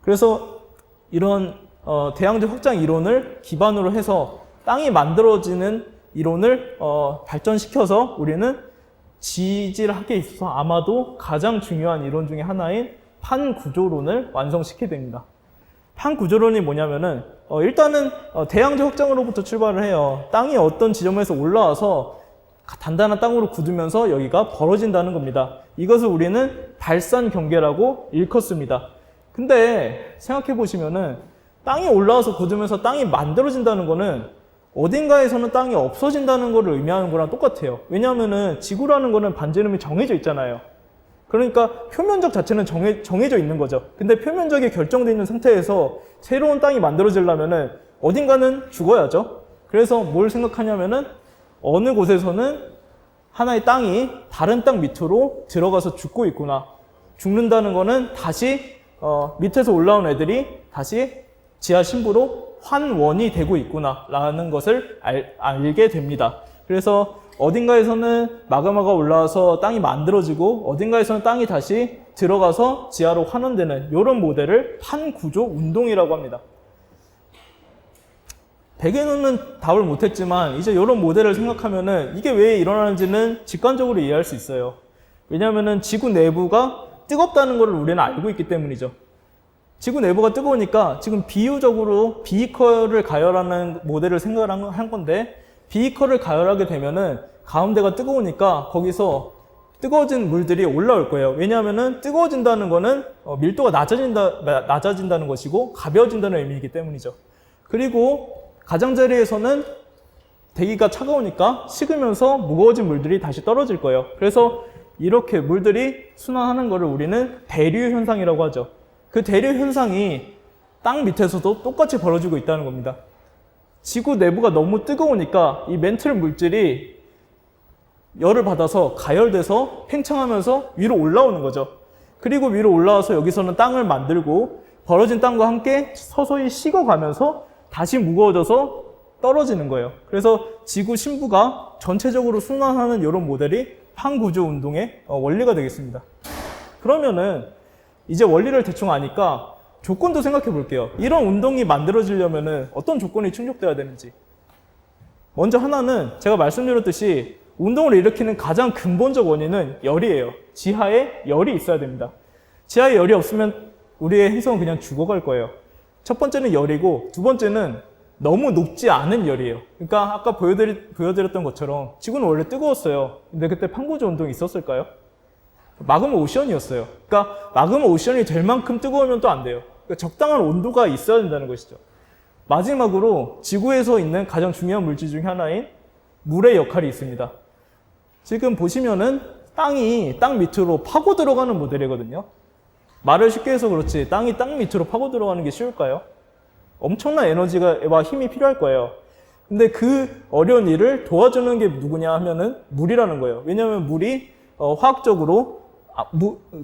그래서 이런 대양적 확장 이론을 기반으로 해서 땅이 만들어지는 이론을 발전시켜서 우리는 지질을 하기에 있어서 아마도 가장 중요한 이론 중에 하나인 판구조론을 완성시키게 됩니다. 판구조론이 뭐냐면은 일단은 대양적 확장으로부터 출발을 해요. 땅이 어떤 지점에서 올라와서 단단한 땅으로 굳으면서 여기가 벌어진다는 겁니다. 이것을 우리는 발산 경계라고 일컫습니다. 근데 생각해 보시면은 땅이 올라와서 굳으면서 땅이 만들어진다는 거는 어딘가에서는 땅이 없어진다는 것을 의미하는 거랑 똑같아요. 왜냐하면은 지구라는 거는 반지름이 정해져 있잖아요. 그러니까 표면적 자체는 정해져 있는 거죠. 근데 표면적이 결정되어 있는 상태에서 새로운 땅이 만들어지려면은 어딘가는 죽어야죠. 그래서 뭘 생각하냐면은 어느 곳에서는 하나의 땅이 다른 땅 밑으로 들어가서 죽고 있구나. 죽는다는 거는 다시 밑에서 올라온 애들이 다시 지하 심부로 환원이 되고 있구나 라는 것을 알게 됩니다. 그래서 어딘가에서는 마그마가 올라와서 땅이 만들어지고 어딘가에서는 땅이 다시 들어가서 지하로 환원되는 이런 모델을 판구조 운동이라고 합니다. 백인호는 답을 못했지만 이제 이런 모델을 생각하면은 이게 왜 일어나는지는 직관적으로 이해할 수 있어요. 왜냐하면은 지구 내부가 뜨겁다는 것을 우리는 알고 있기 때문이죠. 지구 내부가 뜨거우니까 지금 비유적으로 비이커를 가열하는 모델을 생각을 한 건데 비이커를 가열하게 되면은 가운데가 뜨거우니까 거기서 뜨거워진 물들이 올라올 거예요. 왜냐하면은 뜨거워진다는 거는 밀도가 낮아진다는 것이고 가벼워진다는 의미이기 때문이죠. 그리고 가장자리에서는 대기가 차가우니까 식으면서 무거워진 물들이 다시 떨어질 거예요. 그래서 이렇게 물들이 순환하는 것을 우리는 대류 현상이라고 하죠. 그 대류 현상이 땅 밑에서도 똑같이 벌어지고 있다는 겁니다. 지구 내부가 너무 뜨거우니까 이 멘틀 물질이 열을 받아서 가열돼서 팽창하면서 위로 올라오는 거죠. 그리고 위로 올라와서 여기서는 땅을 만들고 벌어진 땅과 함께 서서히 식어가면서 다시 무거워져서 떨어지는 거예요. 그래서 지구 심부가 전체적으로 순환하는 이런 모델이 판구조 운동의 원리가 되겠습니다. 그러면은 이제 원리를 대충 아니까 조건도 생각해 볼게요. 이런 운동이 만들어지려면은 어떤 조건이 충족돼야 되는지. 먼저 하나는 제가 말씀드렸듯이 운동을 일으키는 가장 근본적 원인은 열이에요. 지하에 열이 있어야 됩니다. 지하에 열이 없으면 우리의 행성은 그냥 죽어갈 거예요. 첫 번째는 열이고, 두 번째는 너무 높지 않은 열이에요. 그러니까 아까 보여드렸던 것처럼 지구는 원래 뜨거웠어요. 근데 그때 판구조 운동이 있었을까요? 마그마 오션이었어요. 그러니까 마그마 오션이 될 만큼 뜨거우면 또 안 돼요. 그러니까 적당한 온도가 있어야 된다는 것이죠. 마지막으로 지구에서 있는 가장 중요한 물질 중 하나인 물의 역할이 있습니다. 지금 보시면은 땅이 땅 밑으로 파고 들어가는 모델이거든요. 말을 쉽게 해서 그렇지 땅이 땅 밑으로 파고 들어가는 게 쉬울까요? 엄청난 에너지와 힘이 필요할 거예요. 근데 그 어려운 일을 도와주는 게 누구냐 하면은 물이라는 거예요. 왜냐하면 물이 화학적으로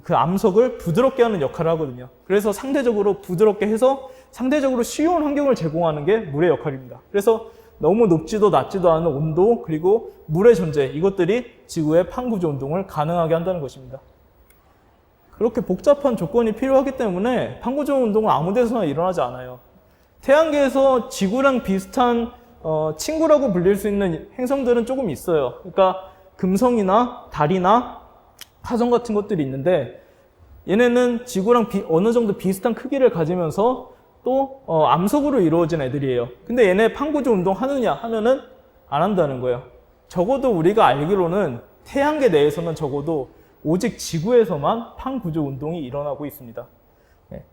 그 암석을 부드럽게 하는 역할을 하거든요. 그래서 상대적으로 부드럽게 해서 상대적으로 쉬운 환경을 제공하는 게 물의 역할입니다. 그래서 너무 높지도 낮지도 않은 온도 그리고 물의 존재, 이것들이 지구의 판구조 운동을 가능하게 한다는 것입니다. 그렇게 복잡한 조건이 필요하기 때문에 판구조 운동은 아무 데서나 일어나지 않아요. 태양계에서 지구랑 비슷한 친구라고 불릴 수 있는 행성들은 조금 있어요. 그러니까 금성이나 달이나 화성 같은 것들이 있는데, 얘네는 지구랑 어느 정도 비슷한 크기를 가지면서 또 암석으로 이루어진 애들이에요. 근데 얘네 판구조 운동 하느냐 하면은 안 한다는 거예요. 적어도 우리가 알기로는 태양계 내에서는 적어도 오직 지구에서만 판구조 운동이 일어나고 있습니다. 네.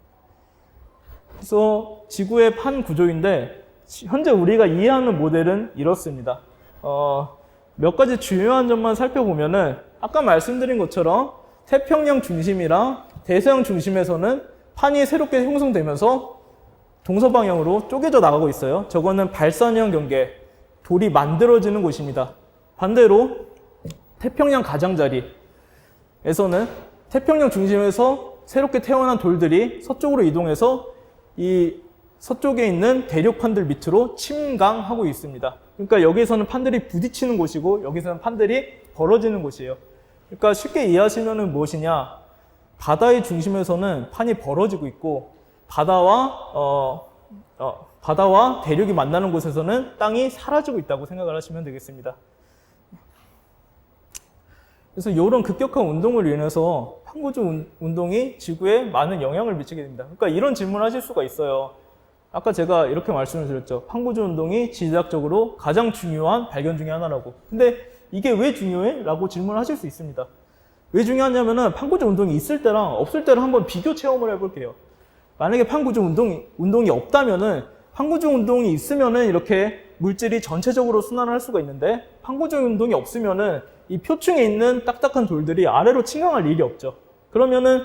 그래서 지구의 판구조인데 현재 우리가 이해하는 모델은 이렇습니다. 몇 가지 중요한 점만 살펴보면은 아까 말씀드린 것처럼 태평양 중심이랑 대서양 중심에서는 판이 새롭게 형성되면서 동서방향으로 쪼개져 나가고 있어요. 저거는 발산형 경계, 돌이 만들어지는 곳입니다. 반대로 태평양 가장자리에서는 태평양 중심에서 새롭게 태어난 돌들이 서쪽으로 이동해서 이 서쪽에 있는 대륙판들 밑으로 침강하고 있습니다. 그러니까 여기서는 판들이 부딪히는 곳이고 여기서는 판들이 벌어지는 곳이에요. 그러니까 쉽게 이해하시면 무엇이냐? 바다의 중심에서는 판이 벌어지고 있고 바다와 대륙이 만나는 곳에서는 땅이 사라지고 있다고 생각을 하시면 되겠습니다. 그래서 이런 급격한 운동을 인해서 판구조 운동이 지구에 많은 영향을 미치게 됩니다. 그러니까 이런 질문을 하실 수가 있어요. 아까 제가 이렇게 말씀을 드렸죠. 판구조 운동이 지리학적으로 가장 중요한 발견 중에 하나라고. 근데 이게 왜 중요해? 라고 질문을 하실 수 있습니다. 왜 중요하냐면은 판구조 운동이 있을 때랑 없을 때를 한번 비교 체험을 해볼게요. 만약에 판구조 운동이 없다면은 판구조 운동이 있으면은 이렇게 물질이 전체적으로 순환을 할 수가 있는데 판구조 운동이 없으면은 이 표층에 있는 딱딱한 돌들이 아래로 침강할 일이 없죠. 그러면은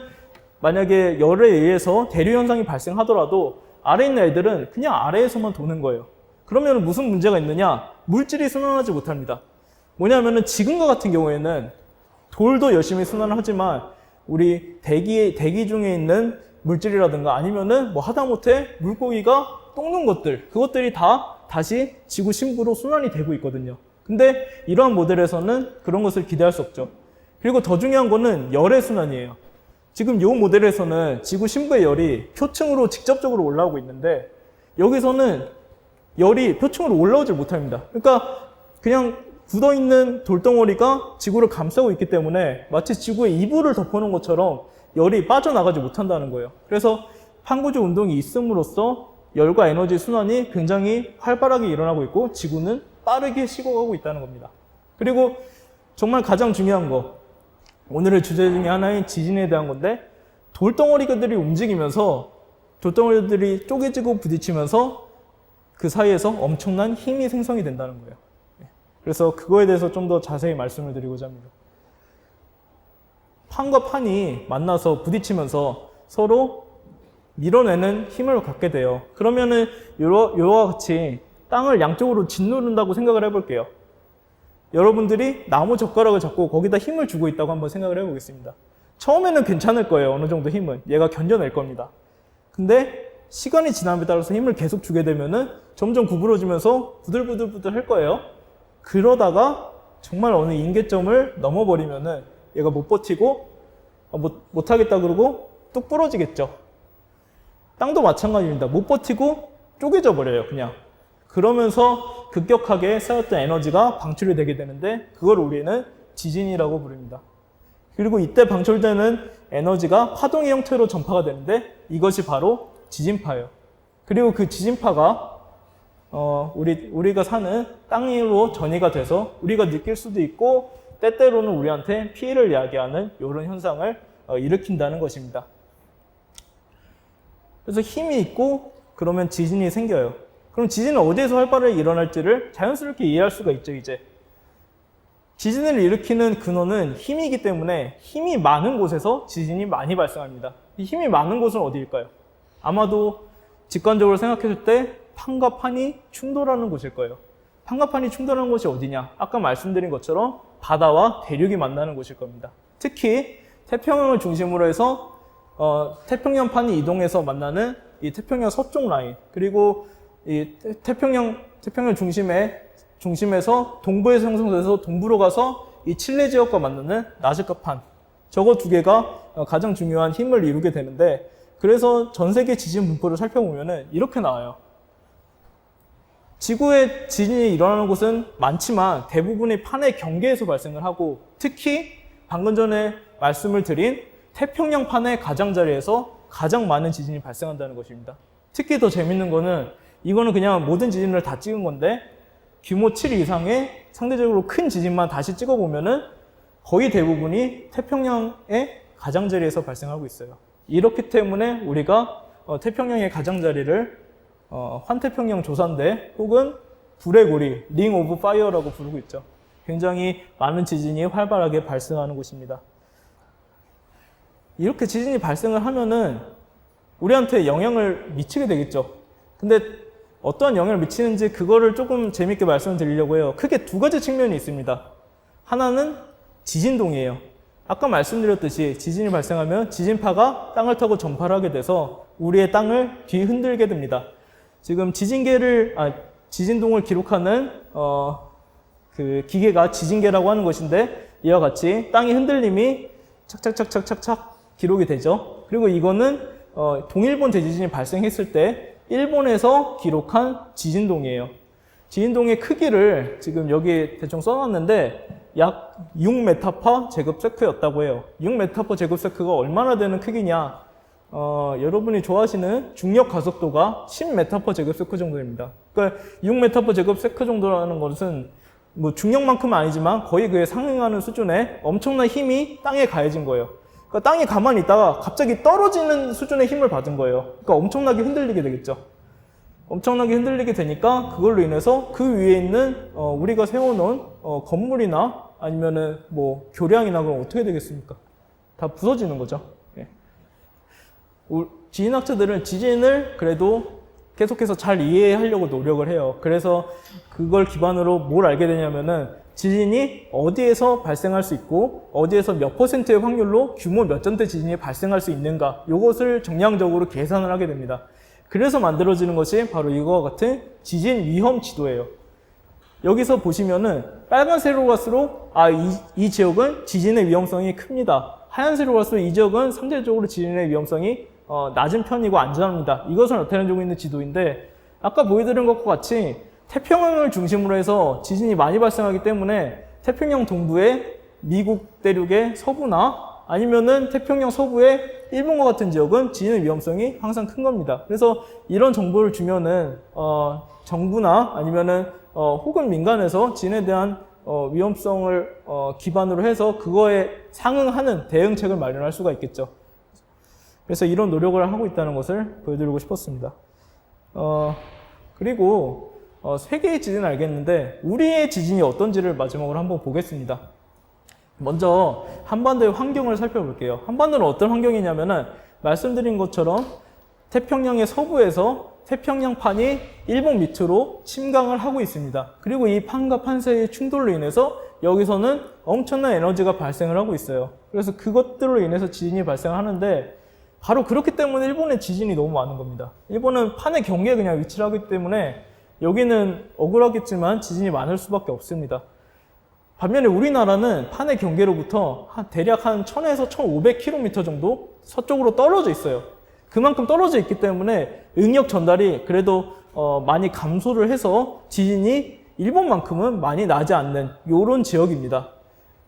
만약에 열에 의해서 대류 현상이 발생하더라도 아래에 있는 애들은 그냥 아래에서만 도는 거예요. 그러면 무슨 문제가 있느냐? 물질이 순환하지 못합니다. 뭐냐면은 지금과 같은 경우에는 돌도 열심히 순환을 하지만 우리 대기 중에 있는 물질이라든가 아니면은 뭐 하다못해 물고기가 똥눈 것들, 그것들이 다 다시 지구 심부로 순환이 되고 있거든요. 근데 이러한 모델에서는 그런 것을 기대할 수 없죠. 그리고 더 중요한 거는 열의 순환이에요. 지금 이 모델에서는 지구 심부의 열이 표층으로 직접적으로 올라오고 있는데 여기서는 열이 표층으로 올라오질 못합니다. 그러니까 그냥 굳어있는 돌덩어리가 지구를 감싸고 있기 때문에 마치 지구의 이불을 덮어놓은 것처럼 열이 빠져나가지 못한다는 거예요. 그래서 판구조 운동이 있음으로써 열과 에너지 순환이 굉장히 활발하게 일어나고 있고 지구는 빠르게 식어가고 있다는 겁니다. 그리고 정말 가장 중요한 거, 오늘의 주제 중에 하나인 지진에 대한 건데 돌덩어리들이 움직이면서 돌덩어리들이 쪼개지고 부딪히면서 그 사이에서 엄청난 힘이 생성이 된다는 거예요. 그래서 그거에 대해서 좀 더 자세히 말씀을 드리고자 합니다. 판과 판이 만나서 부딪히면서 서로 밀어내는 힘을 갖게 돼요. 그러면은 요와 같이 땅을 양쪽으로 짓누른다고 생각을 해볼게요. 여러분들이 나무 젓가락을 잡고 거기다 힘을 주고 있다고 한번 생각을 해보겠습니다. 처음에는 괜찮을 거예요. 어느 정도 힘은. 얘가 견뎌낼 겁니다. 근데 시간이 지남에 따라서 힘을 계속 주게 되면은 점점 구부러지면서 부들부들부들 할 거예요. 그러다가 정말 어느 임계점을 넘어버리면은 얘가 못 버티고 못하겠다 그러고 뚝 부러지겠죠. 땅도 마찬가지입니다. 못 버티고 쪼개져 버려요, 그냥. 그러면서 급격하게 쌓였던 에너지가 방출이 되게 되는데 그걸 우리는 지진이라고 부릅니다. 그리고 이때 방출되는 에너지가 파동의 형태로 전파가 되는데 이것이 바로 지진파예요. 그리고 그 지진파가 우리가 사는 땅으로 전이가 돼서 우리가 느낄 수도 있고 때때로는 우리한테 피해를 야기하는 이런 현상을 일으킨다는 것입니다. 그래서 힘이 있고 그러면 지진이 생겨요. 그럼 지진은 어디에서 활발하게 일어날지를 자연스럽게 이해할 수가 있죠, 이제. 지진을 일으키는 근원은 힘이기 때문에 힘이 많은 곳에서 지진이 많이 발생합니다. 이 힘이 많은 곳은 어디일까요? 아마도 직관적으로 생각했을 때 판과 판이 충돌하는 곳일 거예요. 판과 판이 충돌하는 곳이 어디냐? 아까 말씀드린 것처럼 바다와 대륙이 만나는 곳일 겁니다. 특히 태평양을 중심으로 해서 태평양판이 이동해서 만나는 이 태평양 서쪽 라인, 그리고 이 태평양 중심에서 동부에서 형성돼서 동부로 가서 이 칠레 지역과 만나는 나즈카판, 저거 두 개가 가장 중요한 힘을 이루게 되는데, 그래서 전 세계 지진 분포를 살펴보면은 이렇게 나와요. 지구에 지진이 일어나는 곳은 많지만 대부분이 판의 경계에서 발생을 하고, 특히 방금 전에 말씀을 드린 태평양판의 가장자리에서 가장 많은 지진이 발생한다는 것입니다. 특히 더 재밌는 거는, 이거는 그냥 모든 지진을 다 찍은 건데 규모 7 이상의 상대적으로 큰 지진만 다시 찍어보면은 거의 대부분이 태평양의 가장자리에서 발생하고 있어요. 이렇기 때문에 우리가 태평양의 가장자리를 환태평양 조산대 혹은 불의 고리, 링 오브 파이어라고 부르고 있죠. 굉장히 많은 지진이 활발하게 발생하는 곳입니다. 이렇게 지진이 발생을 하면은 우리한테 영향을 미치게 되겠죠. 근데 어떠한 영향을 미치는지 그거를 조금 재밌게 말씀드리려고 해요. 크게 두 가지 측면이 있습니다. 하나는 지진동이에요. 아까 말씀드렸듯이 지진이 발생하면 지진파가 땅을 타고 전파를 하게 돼서 우리의 땅을 뒤흔들게 됩니다. 지금 지진동을 기록하는 그 기계가 지진계라고 하는 것인데, 이와 같이 땅의 흔들림이 착착착착착착 기록이 되죠. 그리고 이거는 동일본 대지진이 발생했을 때 일본에서 기록한 지진동이에요. 지진동의 크기를 지금 여기 대충 써놨는데 약 6메타파 제곱세크였다고 해요. 6메타파 제곱세크가 얼마나 되는 크기냐? 여러분이 좋아하시는 중력 가속도가 10메타파 제곱세크 정도입니다. 그러니까 6메타파 제곱세크 정도라는 것은 뭐 중력만큼은 아니지만 거의 그에 상응하는 수준의 엄청난 힘이 땅에 가해진 거예요. 그러니까 땅이 가만히 있다가 갑자기 떨어지는 수준의 힘을 받은 거예요. 그러니까 엄청나게 흔들리게 되겠죠. 엄청나게 흔들리게 되니까 그걸로 인해서 그 위에 있는 우리가 세워놓은 건물이나 아니면은 뭐 교량이나 그럼 어떻게 되겠습니까? 다 부서지는 거죠. 예. 지진학자들은 지진을 그래도 계속해서 잘 이해하려고 노력을 해요. 그래서 그걸 기반으로 뭘 알게 되냐면은 지진이 어디에서 발생할 수 있고 어디에서 몇 %의 확률로 규모 몇 전대 지진이 발생할 수 있는가, 이것을 정량적으로 계산을 하게 됩니다. 그래서 만들어지는 것이 바로 이거와 같은 지진 위험 지도예요. 여기서 보시면은 빨간색으로 갈수록 이 지역은 지진의 위험성이 큽니다. 하얀색으로 갈수록 이 지역은 상대적으로 지진의 위험성이 낮은 편이고 안전합니다. 이것을 나타내주고 있는 지도인데, 아까 보여드린 것과 같이 태평양을 중심으로 해서 지진이 많이 발생하기 때문에 태평양 동부의 미국 대륙의 서부나 아니면은 태평양 서부의 일본과 같은 지역은 지진의 위험성이 항상 큰 겁니다. 그래서 이런 정보를 주면은 정부나 아니면은 혹은 민간에서 지진에 대한 위험성을 기반으로 해서 그거에 상응하는 대응책을 마련할 수가 있겠죠. 그래서 이런 노력을 하고 있다는 것을 보여드리고 싶었습니다. 그리고 세계의 지진은 알겠는데 우리의 지진이 어떤지를 마지막으로 한번 보겠습니다. 먼저 한반도의 환경을 살펴볼게요. 한반도는 어떤 환경이냐면은 말씀드린 것처럼 태평양의 서부에서 태평양판이 일본 밑으로 침강을 하고 있습니다. 그리고 이 판과 판 사이의 충돌로 인해서 여기서는 엄청난 에너지가 발생을 하고 있어요. 그래서 그것들로 인해서 지진이 발생하는데, 바로 그렇기 때문에 일본의 지진이 너무 많은 겁니다. 일본은 판의 경계에 그냥 위치를 하기 때문에 여기는 억울하겠지만 지진이 많을 수밖에 없습니다. 반면에 우리나라는 판의 경계로부터 대략 한 1000에서 1500km 정도 서쪽으로 떨어져 있어요. 그만큼 떨어져 있기 때문에 응력 전달이 그래도 많이 감소를 해서 지진이 일본만큼은 많이 나지 않는 이런 지역입니다.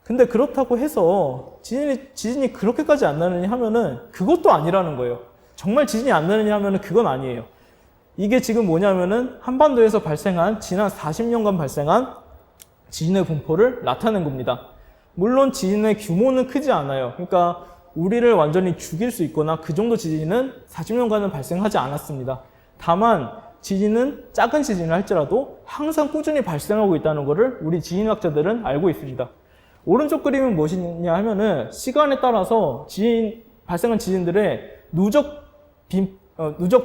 근데 그렇다고 해서 지진이 그렇게까지 안 나느냐 하면은 그것도 아니라는 거예요. 정말 지진이 안 나느냐 하면은 그건 아니에요. 이게 지금 뭐냐면은 한반도에서 발생한 지난 40년간 발생한 지진의 분포를 나타낸 겁니다. 물론 지진의 규모는 크지 않아요. 그러니까 우리를 완전히 죽일 수 있거나 그 정도 지진은 40년간은 발생하지 않았습니다. 다만 지진은 작은 지진을 할지라도 항상 꾸준히 발생하고 있다는 것을 우리 지진학자들은 알고 있습니다. 오른쪽 그림은 무엇이냐 하면은 시간에 따라서 발생한 지진들의 누적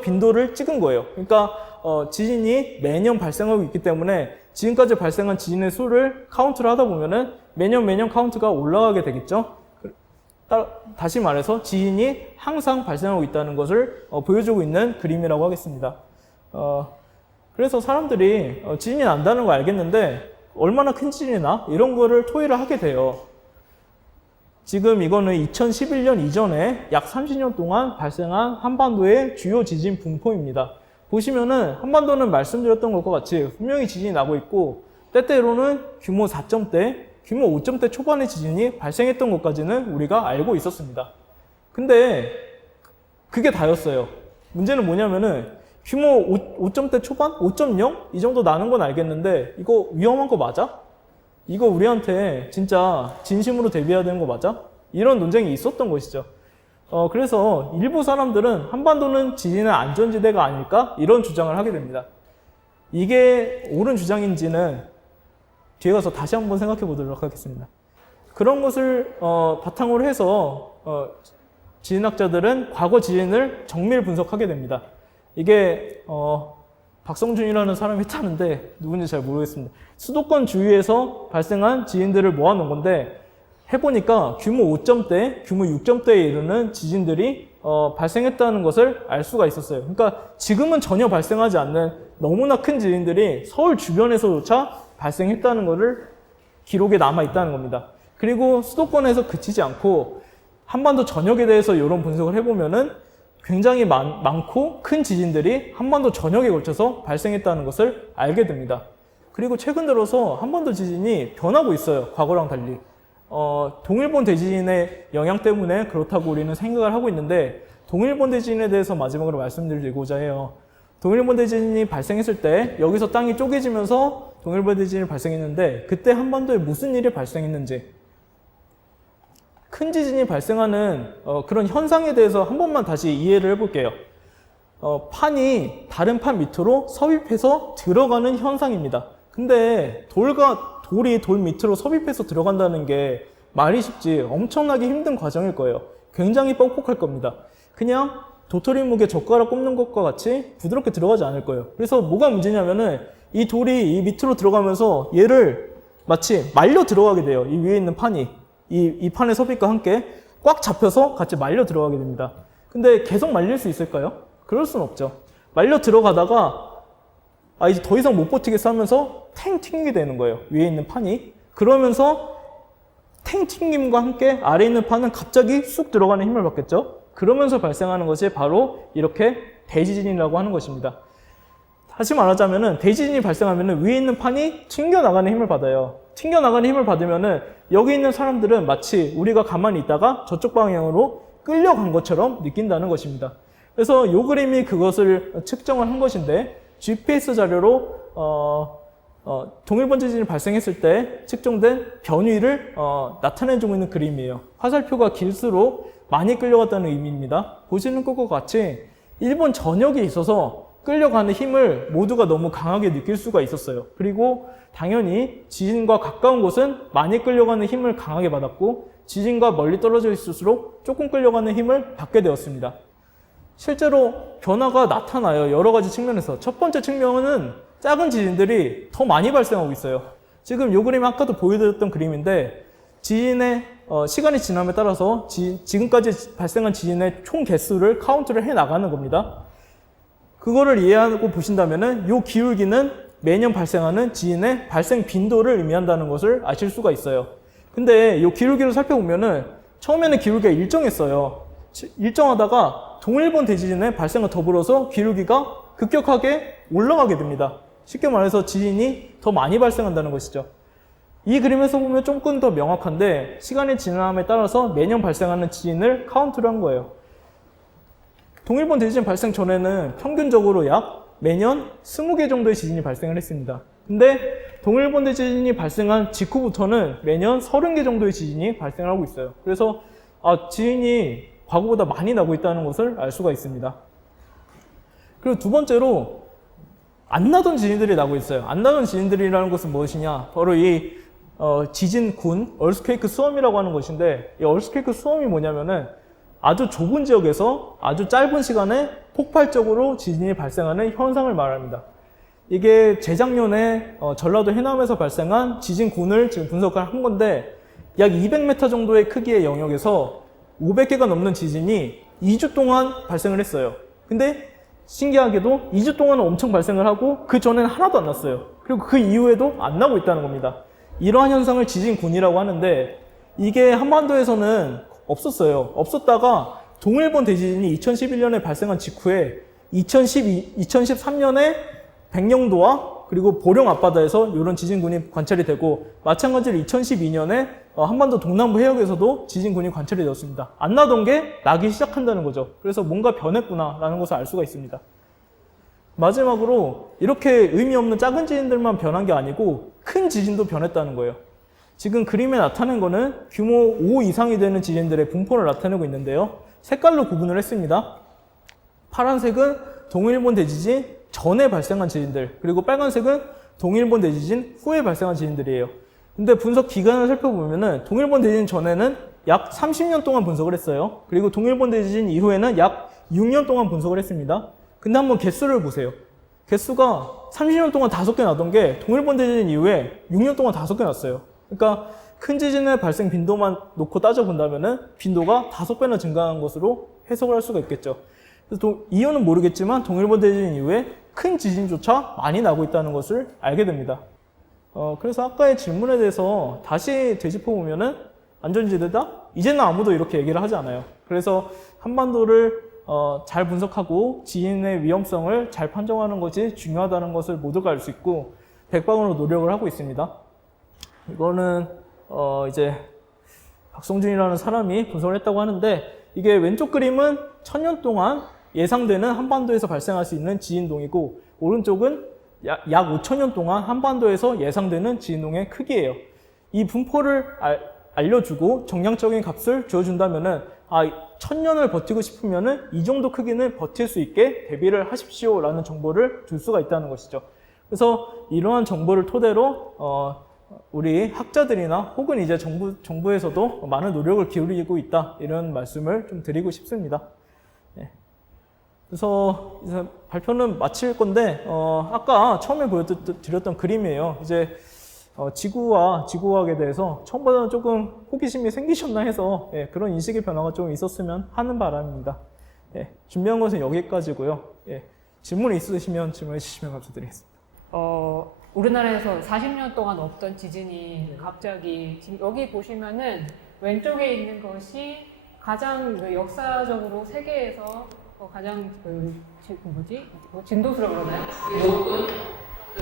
빈도를 찍은 거예요. 그러니까 지진이 매년 발생하고 있기 때문에 지금까지 발생한 지진의 수를 카운트를 하다 보면은 매년 카운트가 올라가게 되겠죠. 다시 말해서 지진이 항상 발생하고 있다는 것을 보여주고 있는 그림이라고 하겠습니다. 그래서 사람들이 지진이 난다는 걸 알겠는데 얼마나 큰 지진이나 이런 거를 토의를 하게 돼요. 지금 이거는 2011년 이전에 약 30년 동안 발생한 한반도의 주요 지진 분포입니다. 보시면은 한반도는 말씀드렸던 것과 같이 분명히 지진이 나고 있고 때때로는 규모 4점대, 규모 5점대 초반의 지진이 발생했던 것까지는 우리가 알고 있었습니다. 근데 그게 다였어요. 문제는 뭐냐면은 규모 5점대 초반? 5.0? 이 정도 나는 건 알겠는데 이거 위험한 거 맞아? 이거 우리한테 진짜 진심으로 대비해야 되는 거 맞아? 이런 논쟁이 있었던 것이죠. 그래서 일부 사람들은 한반도는 지진의 안전지대가 아닐까? 이런 주장을 하게 됩니다. 이게 옳은 주장인지는 뒤에 가서 다시 한번 생각해 보도록 하겠습니다. 그런 것을 바탕으로 해서 지진학자들은 과거 지진을 정밀 분석하게 됩니다. 이게 박성준이라는 사람이 했다는데 누군지 잘 모르겠습니다. 수도권 주위에서 발생한 지진들을 모아놓은 건데 해보니까 규모 5점대, 규모 6점대에 이르는 지진들이 발생했다는 것을 알 수가 있었어요. 그러니까 지금은 전혀 발생하지 않는 너무나 큰 지진들이 서울 주변에서조차 발생했다는 것을 기록에 남아있다는 겁니다. 그리고 수도권에서 그치지 않고 한반도 전역에 대해서 이런 분석을 해보면은 굉장히 많고 큰 지진들이 한반도 전역에 걸쳐서 발생했다는 것을 알게 됩니다. 그리고 최근 들어서 한반도 지진이 변하고 있어요. 과거랑 달리. 동일본 대지진의 영향 때문에 그렇다고 우리는 생각을 하고 있는데 동일본 대지진에 대해서 마지막으로 말씀드리고자 해요. 동일본 대지진이 발생했을 때 여기서 땅이 쪼개지면서 동일본 대지진이 발생했는데 그때 한반도에 무슨 일이 발생했는지 큰 지진이 발생하는 그런 현상에 대해서 한 번만 다시 이해를 해볼게요. 판이 다른 판 밑으로 섭입해서 들어가는 현상입니다. 근데 돌이 돌 밑으로 섭입해서 들어간다는 게 말이 쉽지 엄청나게 힘든 과정일 거예요. 굉장히 뻑뻑할 겁니다. 그냥 도토리 묵에 젓가락 꼽는 것과 같이 부드럽게 들어가지 않을 거예요. 그래서 뭐가 문제냐면은 이 돌이 이 밑으로 들어가면서 얘를 마치 말려 들어가게 돼요. 이 위에 있는 판이. 이 판의 섭입과 함께 꽉 잡혀서 같이 말려 들어가게 됩니다. 근데 계속 말릴 수 있을까요? 그럴 수는 없죠. 말려 들어가다가 이제 더 이상 못 버티겠어 하면서 탱 튕기게 되는 거예요. 위에 있는 판이. 그러면서 탱 튕김과 함께 아래에 있는 판은 갑자기 쑥 들어가는 힘을 받겠죠. 그러면서 발생하는 것이 바로 이렇게 대지진이라고 하는 것입니다. 다시 말하자면은 대지진이 발생하면은 위에 있는 판이 튕겨나가는 힘을 받아요. 튕겨나가는 힘을 받으면은 여기 있는 사람들은 마치 우리가 가만히 있다가 저쪽 방향으로 끌려간 것처럼 느낀다는 것입니다. 그래서 이 그림이 그것을 측정을 한 것인데 GPS 자료로 동일본 지진이 발생했을 때 측정된 변위를 나타내주고 있는 그림이에요. 화살표가 길수록 많이 끌려갔다는 의미입니다. 보시는 것과 같이 일본 전역에 있어서 끌려가는 힘을 모두가 너무 강하게 느낄 수가 있었어요. 그리고 당연히 지진과 가까운 곳은 많이 끌려가는 힘을 강하게 받았고 지진과 멀리 떨어져 있을수록 조금 끌려가는 힘을 받게 되었습니다. 실제로 변화가 나타나요. 여러 가지 측면에서. 첫 번째 측면은 작은 지진들이 더 많이 발생하고 있어요. 지금 이 그림은 아까도 보여드렸던 그림인데 지진의 시간이 지남에 따라서 지금까지 발생한 지진의 총 개수를 카운트를 해 나가는 겁니다. 그거를 이해하고 보신다면은 이 기울기는 매년 발생하는 지진의 발생 빈도를 의미한다는 것을 아실 수가 있어요. 근데 이 기울기를 살펴보면은 처음에는 기울기가 일정했어요. 일정하다가 동일본 대지진의 발생과 더불어서 기울기가 급격하게 올라가게 됩니다. 쉽게 말해서 지진이 더 많이 발생한다는 것이죠. 이 그림에서 보면 조금 더 명확한데 시간이 지남에 따라서 매년 발생하는 지진을 카운트를 한 거예요. 동일본 대지진 발생 전에는 평균적으로 약 매년 20개 정도의 지진이 발생을 했습니다. 근데 동일본 대지진이 발생한 직후부터는 매년 30개 정도의 지진이 발생을 하고 있어요. 그래서 지진이 과거보다 많이 나고 있다는 것을 알 수가 있습니다. 그리고 두 번째로 안 나던 지진들이 나고 있어요. 안 나던 지진들이라는 것은 무엇이냐? 바로 이 지진군, 얼스퀘이크 수험이라고 하는 것인데, 이 얼스퀘이크 수험이 뭐냐면은 아주 좁은 지역에서 아주 짧은 시간에 폭발적으로 지진이 발생하는 현상을 말합니다. 이게 재작년에 전라도 해남에서 발생한 지진군을 지금 분석을 한 건데, 약 200m 정도의 크기의 영역에서 500개가 넘는 지진이 2주 동안 발생을 했어요. 근데 신기하게도 2주 동안은 엄청 발생을 하고 그 전에는 하나도 안 났어요. 그리고 그 이후에도 안 나고 있다는 겁니다. 이러한 현상을 지진군이라고 하는데 이게 한반도에서는 없었어요. 없었다가 동일본 대지진이 2011년에 발생한 직후에 2013년에 백령도와 그리고 보령 앞바다에서 이런 지진군이 관찰이 되고 마찬가지로 2012년에 한반도 동남부 해역에서도 지진군이 관찰이 되었습니다. 안 나던 게 나기 시작한다는 거죠. 그래서 뭔가 변했구나라는 것을 알 수가 있습니다. 마지막으로 이렇게 의미 없는 작은 지진들만 변한 게 아니고 큰 지진도 변했다는 거예요. 지금 그림에 나타낸 거는 규모 5 이상이 되는 지진들의 분포를 나타내고 있는데요. 색깔로 구분을 했습니다. 파란색은 동일본 대지진 전에 발생한 지진들, 그리고 빨간색은 동일본 대지진 후에 발생한 지진들이에요. 근데 분석 기간을 살펴보면은 동일본 대지진 전에는 약 30년 동안 분석을 했어요. 그리고 동일본 대지진 이후에는 약 6년 동안 분석을 했습니다. 근데 한번 개수를 보세요. 개수가 30년 동안 5개 나던 게 동일본 대지진 이후에 6년 동안 5개 났어요. 그러니까 큰 지진의 발생 빈도만 놓고 따져본다면은 빈도가 5배나 증가한 것으로 해석을 할 수가 있겠죠. 그래서 이유는 모르겠지만 동일본 대지진 이후에 큰 지진조차 많이 나고 있다는 것을 알게 됩니다. 그래서 아까의 질문에 대해서 다시 되짚어보면은 안전지대다? 이제는 아무도 이렇게 얘기를 하지 않아요. 그래서 한반도를 잘 분석하고 지진의 위험성을 잘 판정하는 것이 중요하다는 것을 모두가 알 수 있고 백방으로 노력을 하고 있습니다. 이거는 이제 박성준이라는 사람이 분석을 했다고 하는데 이게 왼쪽 그림은 1000년 동안 예상되는 한반도에서 발생할 수 있는 지진동이고 오른쪽은 약 5000년 동안 한반도에서 예상되는 지진동의 크기예요. 이 분포를 알려주고 정량적인 값을 주어준다면은 1000년을 버티고 싶으면은 이 정도 크기는 버틸 수 있게 대비를 하십시오라는 정보를 줄 수가 있다는 것이죠. 그래서 이러한 정보를 토대로 우리 학자들이나 혹은 이제 정부에서도 많은 노력을 기울이고 있다 이런 말씀을 좀 드리고 싶습니다. 네. 그래서 이제 발표는 마칠 건데 아까 처음에 보여드렸던 그림이에요. 이제 지구와 지구과학에 대해서 처음보다는 조금 호기심이 생기셨나 해서 그런 인식의 변화가 좀 있었으면 하는 바람입니다. 준비한 것은 여기까지고요. 질문이 있으시면 질문해 주시면 감사드리겠습니다. 우리나라에서 40년 동안 없던 지진이 갑자기 지금 여기 보시면은 왼쪽에 있는 것이 가장 역사적으로 세계에서 가장 진도수라고 그러나요? 높은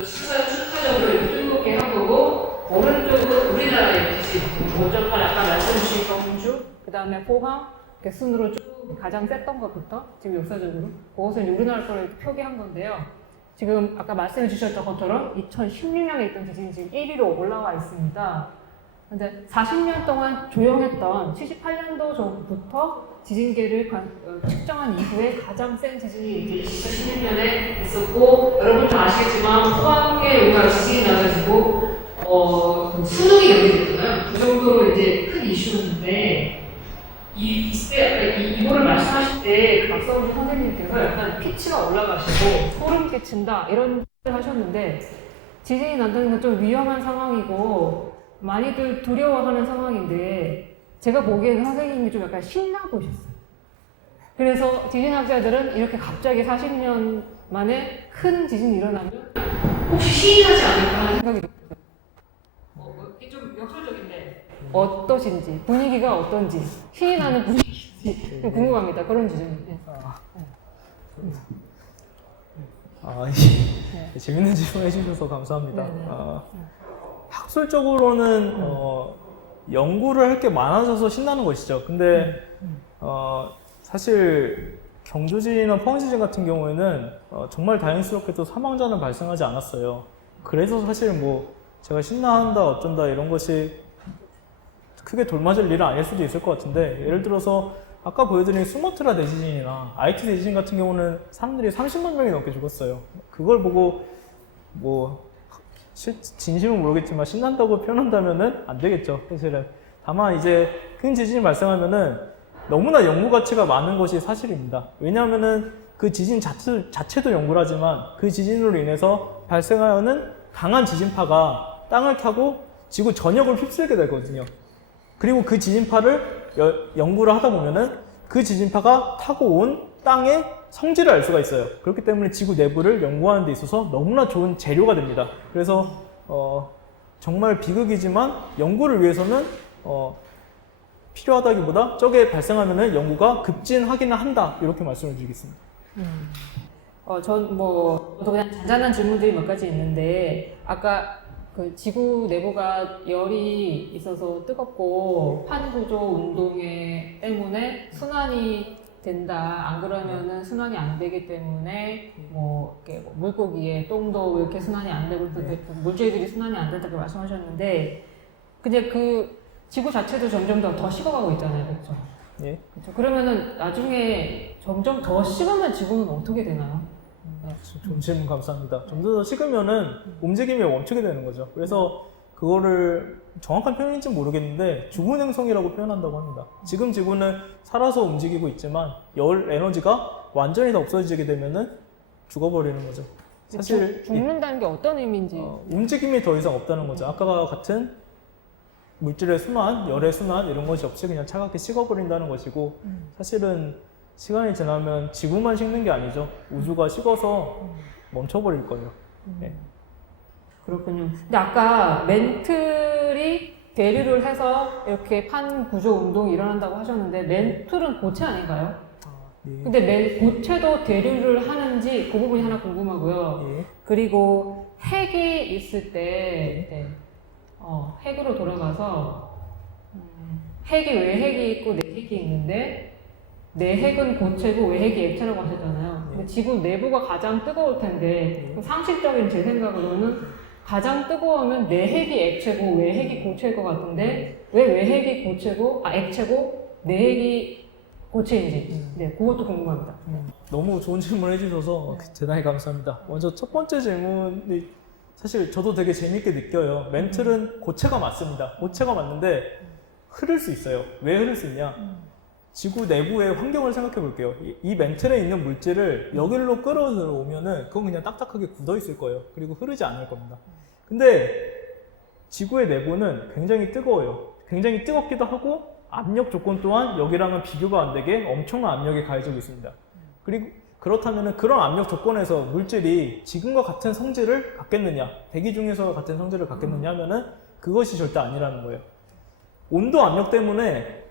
수사적으로 행복해 한 거고 오른쪽은 우리나라의 지진 5.8 아까 말씀 주신 경주 그 다음에 포항 이렇게 순으로 쭉 가장 셌던 것부터 지금 역사적으로 그것은 우리나라 거를 표기한 건데요. 지금 아까 말씀해 주셨던 것처럼 2016년에 있던 지진이 지금 1위로 올라와 있습니다. 근데 40년 동안 조용했던 78년도 전부터 지진계를 측정한 이후에 가장 센 지진이 이제 2016년에 있었고 여러분도 아시겠지만 포항에 우리가 지진이 나가지고 수능이 연기됐잖아요. 그 정도로 이제 큰 이슈였는데 이거를 말씀하실 때 박성준 선생님께서 약간 피치가 올라가시고 소름 끼친다 이런 말을 하셨는데 지진이 난다는 건 좀 위험한 상황이고 많이들 두려워하는 상황인데 제가 보기에는 선생님이 좀 약간 신나 보셨어요. 그래서 지진학자들은 이렇게 갑자기 40년 만에 큰 지진이 일어나면 혹시 신이 나지 않을까 하는 생각이 들었어요. 이게 좀 역설적인데 어떠신지, 분위기가 어떤지, 신이 나는 분위기인지 좀 궁금합니다. 그런 지진이. 재밌는 질문 해주셔서 감사합니다. 네네. 학술적으로는 연구를 할 게 많아져서 신나는 것이죠. 근데 사실 경주지진이나 포항지진 같은 경우에는 정말 다행스럽게도 사망자는 발생하지 않았어요. 그래서 사실 뭐 제가 신나한다 어쩐다 이런 것이 크게 돌맞을 일은 아닐 수도 있을 것 같은데, 예를 들어서 아까 보여드린 수마트라 대지진이나 아이티 대지진 같은 경우는 사람들이 30만 명이 넘게 죽었어요. 그걸 보고 뭐 진심은 모르겠지만 신난다고 표현한다면은 안 되겠죠, 사실은. 다만 이제 큰 지진이 발생하면은 너무나 연구 가치가 많은 것이 사실입니다. 왜냐하면은 그 지진 자체도 연구를 하지만 그 지진으로 인해서 발생하는 강한 지진파가 땅을 타고 지구 전역을 휩쓸게 되거든요. 그리고 그 지진파를 연구를 하다 보면은 그 지진파가 타고 온 땅의 성질을 알 수가 있어요. 그렇기 때문에 지구 내부를 연구하는 데 있어서 너무나 좋은 재료가 됩니다. 그래서 정말 비극이지만 연구를 위해서는 필요하다기보다 저게 발생하면은 연구가 급진하기는 한다, 이렇게 말씀을 드리겠습니다. 저도 그냥 잔잔한 질문들이 몇 가지 있는데, 아까 그 지구 내부가 열이 있어서 뜨겁고 판구조 운동에 때문에 순환이 된다. 안 그러면은 순환이 안 되기 때문에 뭐 이렇게 뭐 물고기의 똥도 이렇게 순환이 안 되고 물질들이 순환이 안 된다고 말씀하셨는데, 근데 그 지구 자체도 점점 더 식어가고 있잖아요, 그렇죠? 예. 그렇죠. 그러면은 나중에 점점 더 식으면 지구는 어떻게 되나요? 좋은 질문 감사합니다. 좀 더 식으면은 움직임이 멈추게 되는 거죠. 그래서 그거를 정확한 표현인지는 모르겠는데 죽은 행성이라고 표현한다고 합니다. 지금 지구는 살아서 움직이고 있지만 열 에너지가 완전히 다 없어지게 되면은 죽어버리는 거죠. 사실 죽는다는 게 어떤 의미인지. 움직임이 더 이상 없다는 거죠. 아까와 같은 물질의 순환, 열의 순환 이런 것이 없이 그냥 차갑게 식어버린다는 것이고, 사실은 시간이 지나면 지구만 식는 게 아니죠. 우주가 식어서 멈춰버릴 거예요. 네. 그렇군요. 근데 아까 멘틀이 대류를 해서 이렇게 판 구조 운동이 일어난다고 하셨는데, 멘틀은 고체 아닌가요? 네. 근데 고체도 대류를 하는지 그 부분이 하나 궁금하고요. 예. 그리고 핵이 있을 때 핵으로 돌아가서 핵이 외핵이 있고 내핵이 있는데, 내핵은 고체고 외핵이 액체라고 하셨잖아요. 근데 지구 내부가 가장 뜨거울 텐데, 상식적인 제 생각으로는 가장 뜨거우면 내핵이 액체고 외핵이 고체일 것 같은데, 왜 외핵이 액체고 내핵이 고체인지, 네, 그것도 궁금합니다. 너무 좋은 질문 해주셔서 대단히 감사합니다. 먼저 첫 번째 질문이 사실 저도 되게 재밌게 느껴요. 멘틀은 고체가 맞습니다. 고체가 맞는데 흐를 수 있어요. 왜 흐를 수 있냐? 지구 내부의 환경을 생각해 볼게요. 이 멘틀에 있는 물질을 여기로 끌어 들어오면은 그건 그냥 딱딱하게 굳어 있을 거예요. 그리고 흐르지 않을 겁니다. 근데 지구의 내부는 굉장히 뜨거워요. 굉장히 뜨겁기도 하고 압력 조건 또한 여기랑은 비교가 안 되게 엄청난 압력이 가해지고 있습니다. 그리고 그렇다면 그런 압력 조건에서 물질이 지금과 같은 성질을 갖겠느냐, 대기 중에서 같은 성질을 갖겠느냐 하면은 그것이 절대 아니라는 거예요. 온도 압력 때문에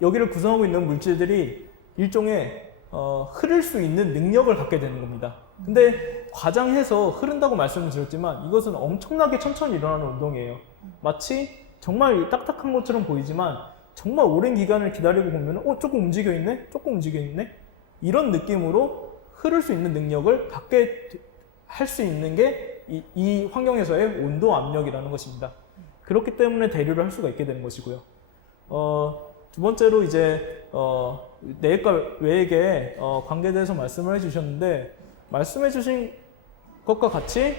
여기를 구성하고 있는 물질들이 일종의 흐를 수 있는 능력을 갖게 되는 겁니다. 근데 과장해서 흐른다고 말씀을 드렸지만 이것은 엄청나게 천천히 일어나는 운동이에요. 마치 정말 딱딱한 것처럼 보이지만 정말 오랜 기간을 기다리고 보면 조금 움직여 있네? 조금 움직여 있네? 이런 느낌으로 흐를 수 있는 능력을 갖게 할 수 있는 게 이 환경에서의 온도 압력이라는 것입니다. 그렇기 때문에 대류를 할 수가 있게 되는 것이고요. 두 번째로 이제 내핵과 외핵의 관계에 대해서 말씀을 해주셨는데, 말씀해주신 것과 같이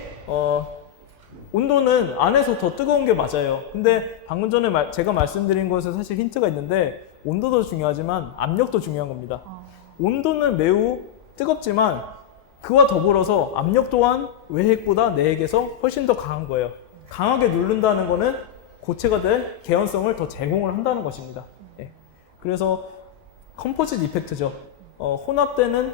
온도는 안에서 더 뜨거운 게 맞아요. 근데 방금 전에 제가 말씀드린 것에 사실 힌트가 있는데, 온도도 중요하지만 압력도 중요한 겁니다. 온도는 매우 뜨겁지만 그와 더불어서 압력 또한 외핵보다 내핵에서 훨씬 더 강한 거예요. 강하게 누른다는 거는 고체가 될 개연성을 더 제공을 한다는 것입니다. 그래서 컴포짓 이펙트죠. 혼합되는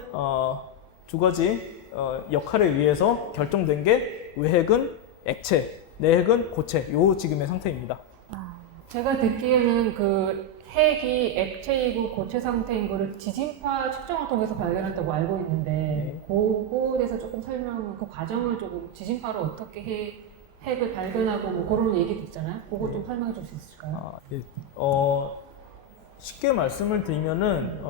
두 가지 역할에 의해서 결정된 게 외핵은 액체, 내핵은 고체, 요 지금의 상태입니다. 제가 듣기에는 그 핵이 액체이고 고체 상태인 거를 지진파 측정을 통해서 발견했다고 알고 있는데 그거에 대해서 조금 그 과정을 조금 지진파로 어떻게 핵을 발견하고 뭐 그런 얘기도 있잖아요. 그거 좀 설명해 줄 수 있을까요? 예. 쉽게 말씀을 드리면은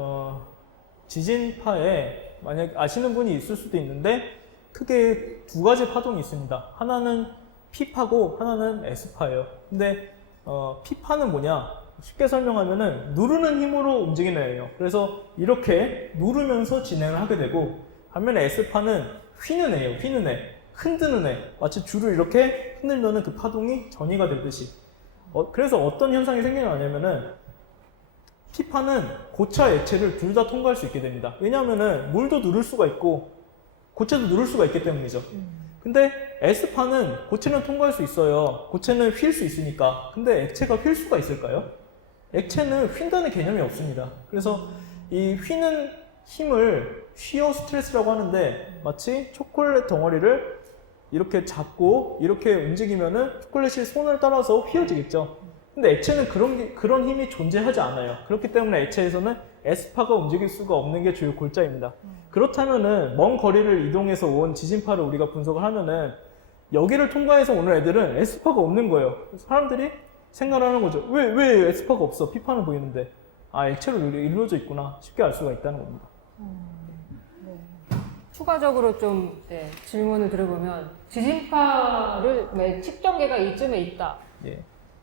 지진파에 만약 아시는 분이 있을 수도 있는데 크게 두 가지 파동이 있습니다. 하나는 P파고 하나는 S파예요. 근데 P파는 뭐냐? 쉽게 설명하면은 누르는 힘으로 움직이는 애예요. 그래서 이렇게 누르면서 진행을 하게 되고, 반면에 S파는 휘는 애예요. 휘는 애, 흔드는 애. 마치 줄을 이렇게 흔들면은 그 파동이 전이가 되듯이. 그래서 어떤 현상이 생겨나냐면은 P파는 고체와 액체를 둘 다 통과할 수 있게 됩니다. 왜냐하면은 물도 누를 수가 있고 고체도 누를 수가 있기 때문이죠. 근데 S파는 고체는 통과할 수 있어요. 고체는 휠 수 있으니까. 근데 액체가 휠 수가 있을까요? 액체는 휜다는 개념이 없습니다. 그래서 이 휘는 힘을 쉬어 스트레스라고 하는데, 마치 초콜릿 덩어리를 이렇게 잡고 이렇게 움직이면은 초콜릿이 손을 따라서 휘어지겠죠. 근데 액체는 그런 힘이 존재하지 않아요. 그렇기 때문에 액체에서는 S파가 움직일 수가 없는 게 주요 골자입니다. 그렇다면은 먼 거리를 이동해서 온 지진파를 우리가 분석을 하면은 여기를 통과해서 오는 애들은 S파가 없는 거예요. 사람들이 생각을 하는 거죠. 왜 S파가 없어? P파는 보이는데. 액체로 이루어져 있구나. 쉽게 알 수가 있다는 겁니다. 추가적으로 좀 질문을 들어보면 지진파를 측정계가 이쯤에 있다. 예.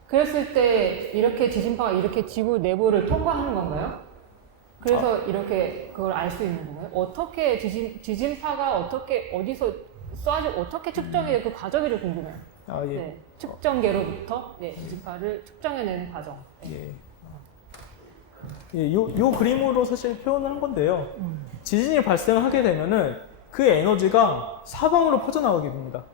그랬을 때 이렇게 지진파가 이렇게 지구 내부를 통과하는 건가요? 그래서 이렇게 그걸 알 수 있는 건가요? 어떻게 지진파가 어디서 어떻게 측정해요? 그 과정이 좀 궁금해요. 예. 네, 측정계로부터 지진파를 측정해내는 과정. 예. 요 그림으로 사실 표현을 한 건데요. 지진이 발생하게 되면은 그 에너지가 사방으로 퍼져나가게 됩니다.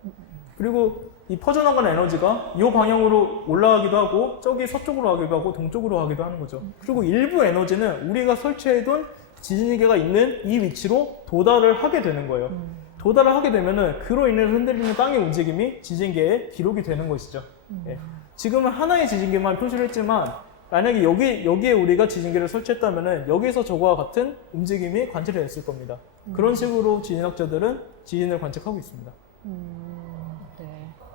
그리고 이 퍼져나가는 에너지가 이 방향으로 올라가기도 하고, 저기 서쪽으로 가기도 하고, 동쪽으로 가기도 하는 거죠. 그리고 일부 에너지는 우리가 설치해둔 지진계가 있는 이 위치로 도달을 하게 되는 거예요. 도달을 하게 되면은 그로 인해서 흔들리는 땅의 움직임이 지진계에 기록이 되는 것이죠. 예. 지금은 하나의 지진계만 표시를 했지만, 만약에 여기에 우리가 지진계를 설치했다면은 여기서 저거와 같은 움직임이 관찰이 됐을 겁니다. 그런 식으로 지진학자들은 지진을 관측하고 있습니다. 네.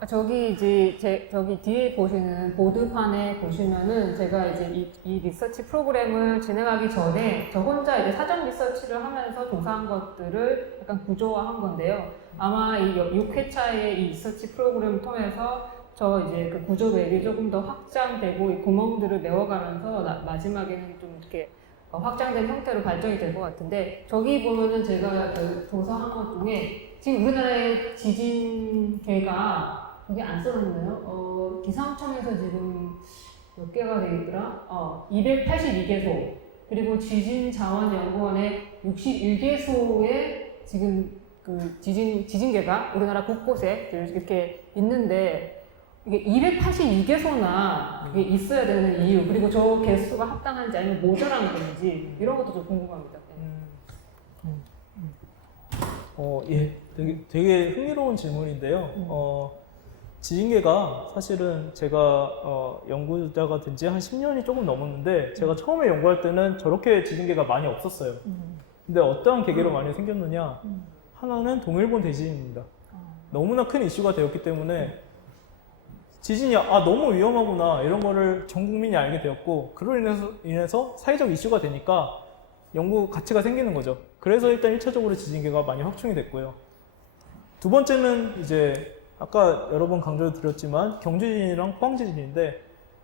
저기 뒤에 보시는 보드판에 보시면은 제가 이제 이 리서치 프로그램을 진행하기 전에 저 혼자 이제 사전 리서치를 하면서 조사한 것들을 약간 구조화한 건데요. 아마 이 6회차의 이 리서치 프로그램을 통해서 이제 그 구조 맵이 조금 더 확장되고 이 구멍들을 메워가면서 마지막에는 좀 이렇게 확장된 형태로 발전이 될 것 같은데, 저기 보면은 제가 그 조사한 것 중에 지금 우리나라의 지진계가 여기 안 써놨나요? 기상청에서 지금 몇 개가 되겠더라? 282개소, 그리고 지진자원연구원의 61개소의 지금 그 지진계가 우리나라 곳곳에 이렇게 있는데, 이게 282개소나 이게 있어야 되는 이유, 그리고 저 개수가 합당한지 아니면 모자란 건지 이런 것도 좀 궁금합니다. 예. 되게 흥미로운 질문인데요. 지진계가 사실은 제가 연구자가 된 지 한 10년이 조금 넘었는데, 제가 처음에 연구할 때는 저렇게 지진계가 많이 없었어요. 근데 어떠한 계기로 많이 생겼느냐? 하나는 동일본 대지진입니다. 너무나 큰 이슈가 되었기 때문에 지진이 너무 위험하구나 이런 거를 전 국민이 알게 되었고, 그로 인해서 사회적 이슈가 되니까 연구 가치가 생기는 거죠. 그래서 일단 1차적으로 지진계가 많이 확충이 됐고요. 두 번째는 이제 아까 여러 번 강조드렸지만 경주지진이랑 포항지진인데,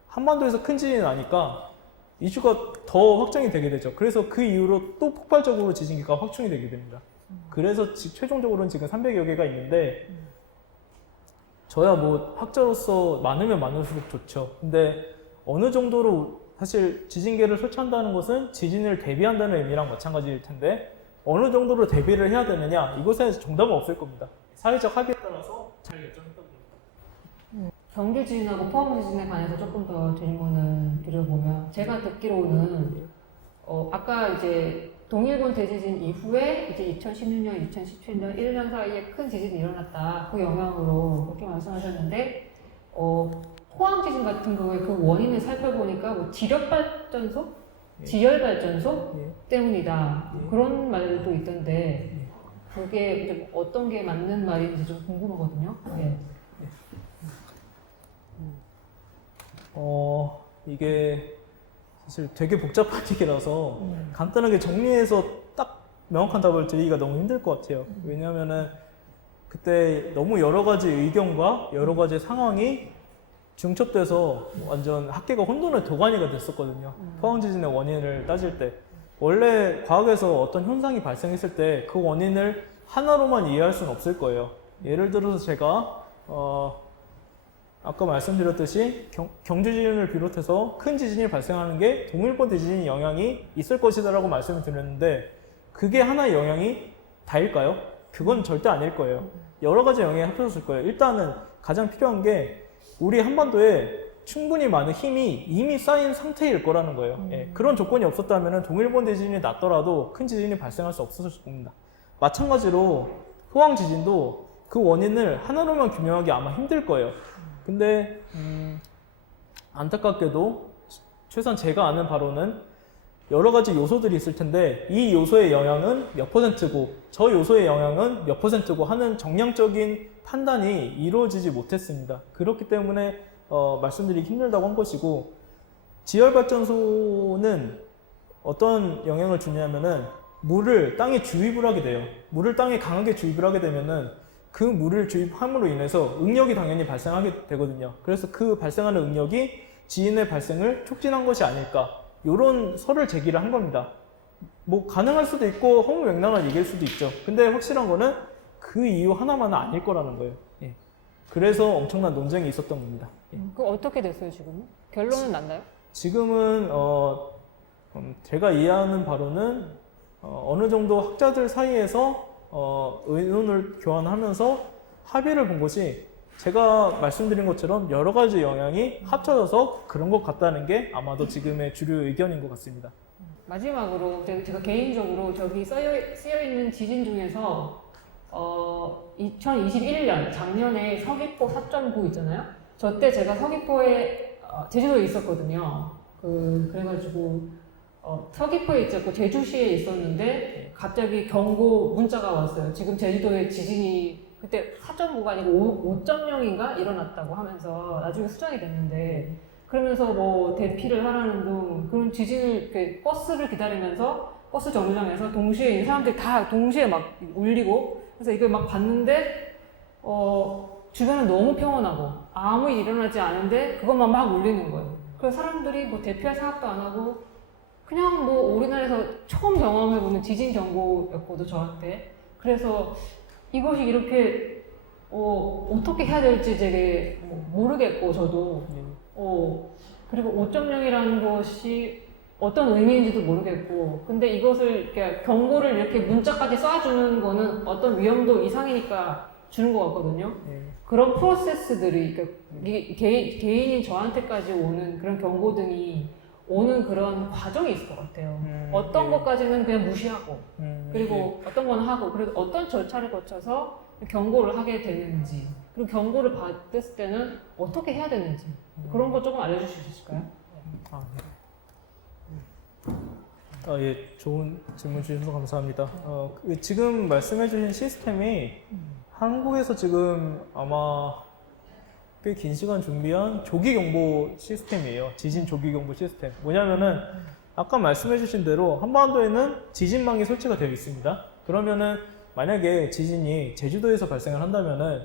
한반도에서 큰 지진이 나니까 이슈가 더 확장이 되게 되죠. 그래서 그 이후로 또 폭발적으로 지진계가 확충이 되게 됩니다. 그래서 최종적으로는 지금 300여 개가 있는데, 저야 뭐 학자로서 많으면 많을수록 좋죠. 근데 어느 정도로 사실 지진계를 설치한다는 것은 지진을 대비한다는 의미랑 마찬가지일 텐데, 어느 정도로 대비를 해야 되느냐, 이것에 정답은 없을 겁니다. 사회적 합의에 따라서 잘 결정했다고 봅니다. 경주 지진하고 포항 지진에 관해서 조금 더 질문을 드려보면 제가 듣기로는 아까 이제 동일본 대지진 이후에 이제 2016년, 2017년 1년 사이에 큰 지진이 일어났다. 그 영향으로 그렇게 말씀하셨는데 포항 지진 같은 경우에 그 원인을 살펴보니까 뭐 지력발전소, 지열발전소 때문이다. 그런 말도 있던데 그게 이제 어떤 게 맞는 말인지 좀 궁금하거든요. 네. 이게 사실 되게 복잡한 얘기라서 간단하게 정리해서 딱 명확한 답을 드리기가 너무 힘들 것 같아요. 왜냐하면은 그때 너무 여러 가지 의견과 여러 가지 상황이 중첩돼서 완전 학계가 혼돈의 도가니가 됐었거든요. 포항 지진의 원인을 따질 때 원래 과학에서 어떤 현상이 발생했을 때 그 원인을 하나로만 이해할 수는 없을 거예요. 예를 들어서 제가 아까 말씀드렸듯이 경주지진을 비롯해서 큰 지진이 발생하는 게 동일본 대지진 영향이 있을 것이다라고 말씀을 드렸는데 그게 하나의 영향이 다일까요? 그건 절대 아닐 거예요. 여러 가지 영향이 합쳐졌을 거예요. 일단은 가장 필요한 게 우리 한반도에 충분히 많은 힘이 이미 쌓인 상태일 거라는 거예요. 예, 그런 조건이 없었다면 동일본 대지진이 났더라도 큰 지진이 발생할 수 없었을 겁니다. 마찬가지로 포항 지진도 그 원인을 하나로만 규명하기 아마 힘들 거예요. 근데 안타깝게도 최소한 제가 아는 바로는 여러 가지 요소들이 있을 텐데 이 요소의 영향은 몇 %고 저 요소의 영향은 몇 %고 하는 정량적인 판단이 이루어지지 못했습니다. 그렇기 때문에 말씀드리기 힘들다고 한 것이고 지열발전소는 어떤 영향을 주냐면은 물을 땅에 주입을 하게 돼요. 물을 땅에 강하게 주입을 하게 되면은 그 물을 주입함으로 인해서 응력이 당연히 발생하게 되거든요. 그래서 그 발생하는 응력이 지진의 발생을 촉진한 것이 아닐까 이런 설을 제기를 한 겁니다. 뭐 가능할 수도 있고 허무맹랑한 얘기일 수도 있죠. 근데 확실한 거는 그 이유 하나만은 아닐 거라는 거예요. 예. 그래서 엄청난 논쟁이 있었던 겁니다. 예. 그 어떻게 됐어요 지금은? 결론은 났나요? 지금은 제가 이해하는 바로는 어느 정도 학자들 사이에서 의논을 교환하면서 합의를 본 것이 제가 말씀드린 것처럼 여러 가지 영향이 합쳐져서 그런 것 같다는 게 아마도 지금의 주류 의견인 것 같습니다. 마지막으로 제가 개인적으로 저기 쓰여 있는 지진 중에서 2021년 작년에 서귀포 4.9 있잖아요. 저 때 제가 서귀포에 제주도에 있었거든요. 그래가지고 서귀포에 있었고 제주시에 있었는데 갑자기 경고 문자가 왔어요. 지금 제주도에 지진이 그때 4.5가 아니고 5.0인가 일어났다고 하면서 나중에 수정이 됐는데 그러면서 뭐 대피를 하라는 등 그런 지진을 버스를 기다리면서 버스 정류장에서 동시에 이 사람들이 다 동시에 막 울리고 그래서 이걸 막 봤는데 주변은 너무 평온하고 아무 일 일어나지 않은데 그것만 막 울리는 거예요. 그래서 사람들이 뭐 대피할 생각도 안 하고 그냥 뭐 우리나라에서 처음 경험해보는 지진 경고였거든 저한테. 그래서 이것이 이렇게 어떻게 해야 될지 되게 모르겠고 저도 그리고 5.0이라는 것이 어떤 의미인지도 모르겠고 근데 이것을 이렇게 경고를 이렇게 문자까지 쏴주는 거는 어떤 위험도 이상이니까 주는 것 같거든요. 그런 프로세스들이 그러니까 개인인 저한테까지 오는 그런 경고 등이 오는 그런 과정이 있을 것 같아요. 어떤 것까지는 그냥 무시하고 그리고 어떤 건 하고 그리고 어떤 절차를 거쳐서 경고를 하게 되는지 그리고 경고를 받았을 때는 어떻게 해야 되는지 그런 거 조금 알려주실 수 있을까요? 예, 좋은 질문 주셔서 감사합니다. 지금 말씀해주신 시스템이 한국에서 지금 아마 꽤 긴 시간 준비한 조기경보 시스템이에요. 지진 조기경보 시스템. 뭐냐면은 아까 말씀해주신 대로 한반도에는 지진망이 설치가 되어 있습니다. 그러면은 만약에 지진이 제주도에서 발생을 한다면은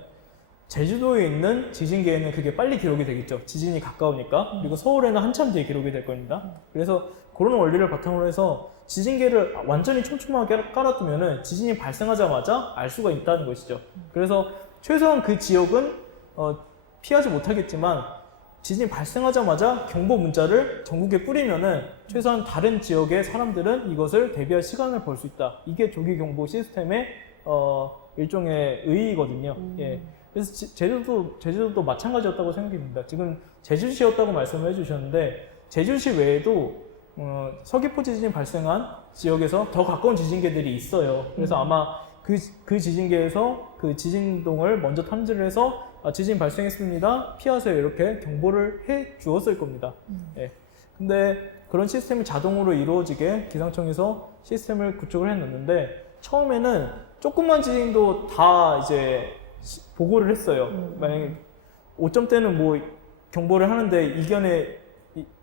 제주도에 있는 지진계에는 그게 빨리 기록이 되겠죠. 지진이 가까우니까. 그리고 서울에는 한참 뒤에 기록이 될 겁니다. 그래서 그런 원리를 바탕으로 해서 지진계를 완전히 촘촘하게 깔아두면은 지진이 발생하자마자 알 수가 있다는 것이죠. 그래서 최소한 그 지역은 피하지 못하겠지만 지진이 발생하자마자 경보 문자를 전국에 뿌리면은 최소한 다른 지역의 사람들은 이것을 대비할 시간을 벌 수 있다. 이게 조기경보 시스템의 일종의 의의거든요. 예. 그래서 제주도도 마찬가지였다고 생각합니다. 지금 제주시였다고 말씀을 해주셨는데 제주시 외에도 서귀포 지진이 발생한 지역에서 더 가까운 지진계들이 있어요. 그래서 아마 그 지진계에서 그 지진동을 먼저 탐지를 해서 지진 발생했습니다. 피하세요. 이렇게 경보를 해 주었을 겁니다. 예. 근데 그런 시스템이 자동으로 이루어지게 기상청에서 시스템을 구축을 해놨는데 처음에는 조그만 지진도 다 이제 보고를 했어요. 만약에 5점대는 뭐 경보를 하는데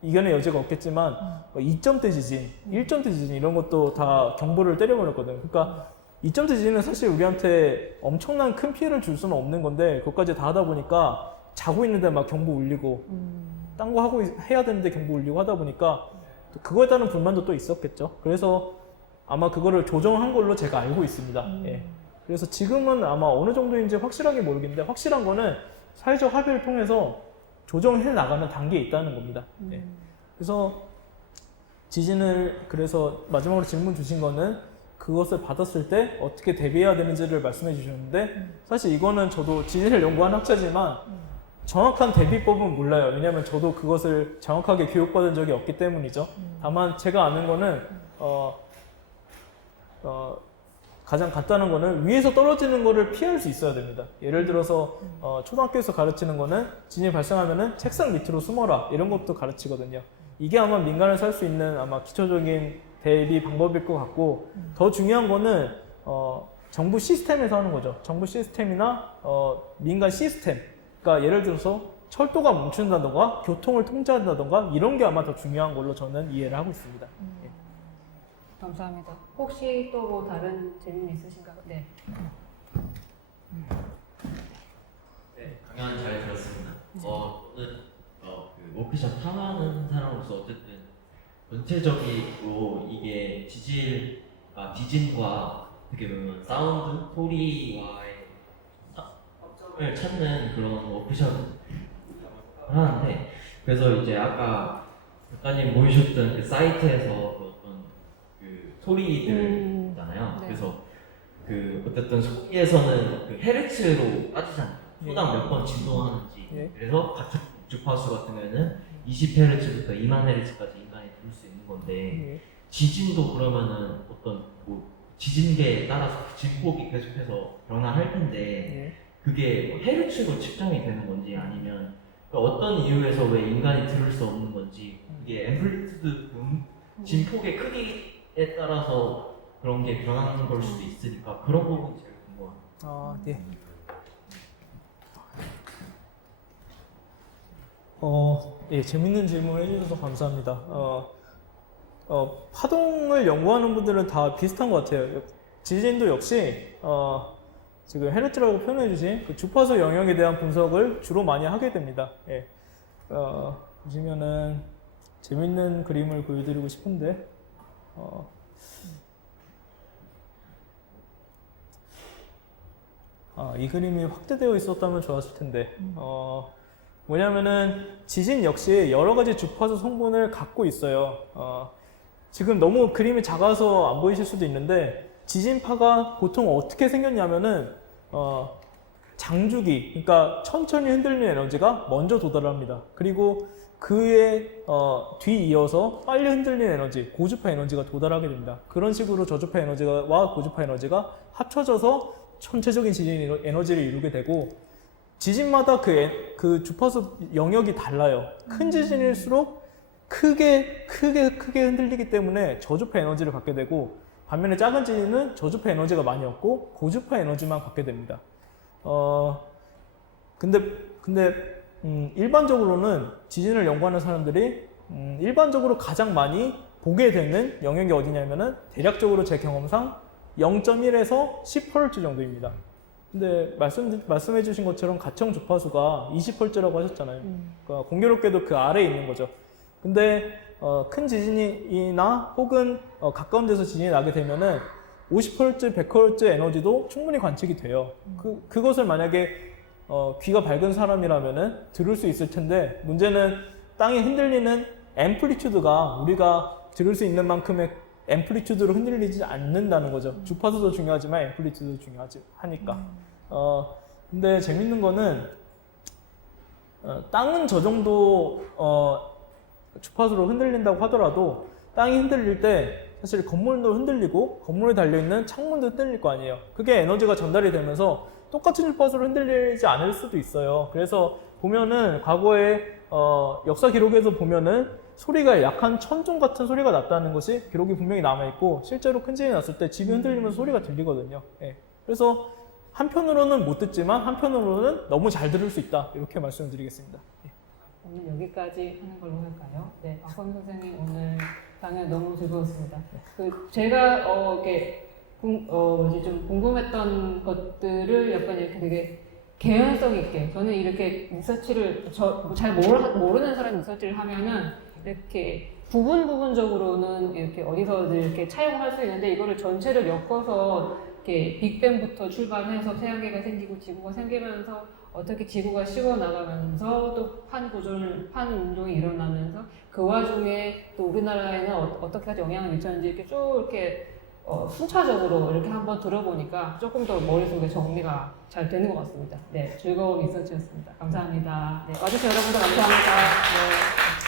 이견의 여지가 없겠지만 2점대 지진, 1점대 지진 이런 것도 다 경보를 때려버렸거든요. 그러니까 2점대 지진은 사실 우리한테 엄청난 큰 피해를 줄 수는 없는 건데 그것까지 다 하다 보니까 자고 있는데 막 경보 울리고 딴 거 하고 해야 되는데 경보 울리고 하다 보니까 또 그거에 따른 불만도 또 있었겠죠. 그래서 아마 그거를 조정한 걸로 제가 알고 있습니다. 예. 그래서 지금은 아마 어느 정도인지 확실하게 모르겠는데 확실한 거는 사회적 합의를 통해서 조정해 나가는 단계에 있다는 겁니다. 예. 그래서 그래서 마지막으로 질문 주신 거는 그것을 받았을 때 어떻게 대비해야 되는지를 말씀해 주셨는데 사실 이거는 저도 지진을 연구한 학자지만 정확한 대비법은 몰라요. 왜냐하면 저도 그것을 정확하게 교육받은 적이 없기 때문이죠. 다만 제가 아는 거는 가장 간단한 거는 위에서 떨어지는 거를 피할 수 있어야 됩니다. 예를 들어서 초등학교에서 가르치는 거는 지진이 발생하면은 책상 밑으로 숨어라 이런 것도 가르치거든요. 이게 아마 민간에서 할 수 있는 아마 기초적인 대비 방법일 것 같고 더 중요한 거는 정부 시스템에서 하는 거죠. 정부 시스템이나 민간 시스템. 그러니까 예를 들어서 철도가 멈춘다던가 교통을 통제한다던가 이런 게 아마 더 중요한 걸로 저는 이해를 하고 있습니다. 예. 감사합니다. 혹시 또 뭐 다른 질문 있으신가요? 네. 네, 강연 잘 들었습니다. 저는 그 워크숍 탐하는 사람으로서 어쨌든 전체적으로 이게 디진과 어떻게 보면 사운드, 소리와의 합점을 찾는 그런 워크숍을 하는데 그래서 이제 아까 작가님 보여주셨던 그 사이트에서 어떤 그 소리들 있잖아요. 네. 그래서 그 어쨌든 소리에서는 그 헤르츠로 따지잖아요. 초당 몇 번 진동하는지. 예. 그래서 같은 주파수 같은 경우에는 20Hz부터 2만 Hz까지 인간이 들을 수 있는 건데 예. 지진도 그러면은 어떤 뭐 지진계에 따라서 진폭이 계속해서 변화할 텐데 예. 그게 뭐 헤르츠로 측정이 되는 건지 아니면 어떤 이유에서 왜 인간이 들을 수 없는 건지 이게 앰플리튜드 진폭의 크기에 따라서 그런 게 변하는 걸 수도 있으니까 그런 부분이 제일 궁금합니다. 네. 예, 재밌는 질문 해주셔서 감사합니다. 파동을 연구하는 분들은 다 비슷한 것 같아요. 지진도 역시, 지금 헤르츠라고 표현해주신 그 주파수 영역에 대한 분석을 주로 많이 하게 됩니다. 예. 보시면은 재밌는 그림을 보여드리고 싶은데, 이 그림이 확대되어 있었다면 좋았을 텐데, 뭐냐면은 지진 역시 여러 가지 주파수 성분을 갖고 있어요. 지금 너무 그림이 작아서 안 보이실 수도 있는데 지진파가 보통 어떻게 생겼냐면은 장주기, 그러니까 천천히 흔들리는 에너지가 먼저 도달합니다. 그리고 그에 뒤이어서 빨리 흔들리는 에너지, 고주파 에너지가 도달하게 됩니다. 그런 식으로 저주파 에너지와 고주파 에너지가 합쳐져서 전체적인 지진 에너지를 이루게 되고 지진마다 그 주파수 영역이 달라요. 큰 지진일수록 크게 흔들리기 때문에 저주파 에너지를 갖게 되고 반면에 작은 지진은 저주파 에너지가 많이 없고 고주파 에너지만 갖게 됩니다. 근데 일반적으로는 지진을 연구하는 사람들이 일반적으로 가장 많이 보게 되는 영역이 어디냐면은 대략적으로 제 경험상 0.1에서 10Hz 정도입니다. 근데 말씀해 주신 것처럼 가청 주파수가 20Hz라고 하셨잖아요. 그러니까 공교롭게도 그 아래에 있는 거죠. 근데 큰 지진이나 혹은 가까운 데서 지진이 나게 되면은 50Hz, 100Hz 에너지도 충분히 관측이 돼요. 그것을 만약에 귀가 밝은 사람이라면은 들을 수 있을 텐데 문제는 땅이 흔들리는 앰플리튜드가 우리가 들을 수 있는 만큼의 앰플리튜드로 흔들리지 않는다는 거죠. 주파수도 중요하지만 앰플리튜드도 중요하니까. 근데 재밌는 거는 땅은 저 정도 주파수로 흔들린다고 하더라도 땅이 흔들릴 때 사실 건물도 흔들리고 건물에 달려있는 창문도 흔들릴 거 아니에요. 그게 에너지가 전달이 되면서 똑같은 주파수로 흔들리지 않을 수도 있어요. 그래서 보면은 과거에 역사 기록에서 보면은 소리가 약한 천둥 같은 소리가 났다는 것이 기록이 분명히 남아있고 실제로 큰 지진이 났을 때 집이 흔들리면서 소리가 들리거든요. 예. 그래서 한편으로는 못 듣지만 한편으로는 너무 잘 들을 수 있다. 이렇게 말씀드리겠습니다. 예. 오늘 여기까지 하는 걸로 할까요? 네, 박범 선생님 오늘 강연 너무 즐거웠습니다. 제가 이렇게 좀 궁금했던 것들을 약간 이렇게 되게 개연성 있게 저는 이렇게 리서치를 잘 모르는 사람이 리서치를 하면은 이렇게 부분적으로는 이렇게 어디서든 이렇게 차용할 수 있는데 이거를 전체를 엮어서 이렇게 빅뱅부터 출발해서 태양계가 생기고 지구가 생기면서 어떻게 지구가 식어나가면서 또 판 운동이 일어나면서 그 와중에 또 우리나라에는 어떻게까지 영향을 미쳤는지 이렇게 쭉 이렇게 순차적으로 이렇게 한번 들어보니까 조금 더 머릿속에 정리가 잘 되는 것 같습니다. 네, 즐거운 리서치였습니다. 감사합니다. 네, 와주신 여러분도 감사합니다. 네.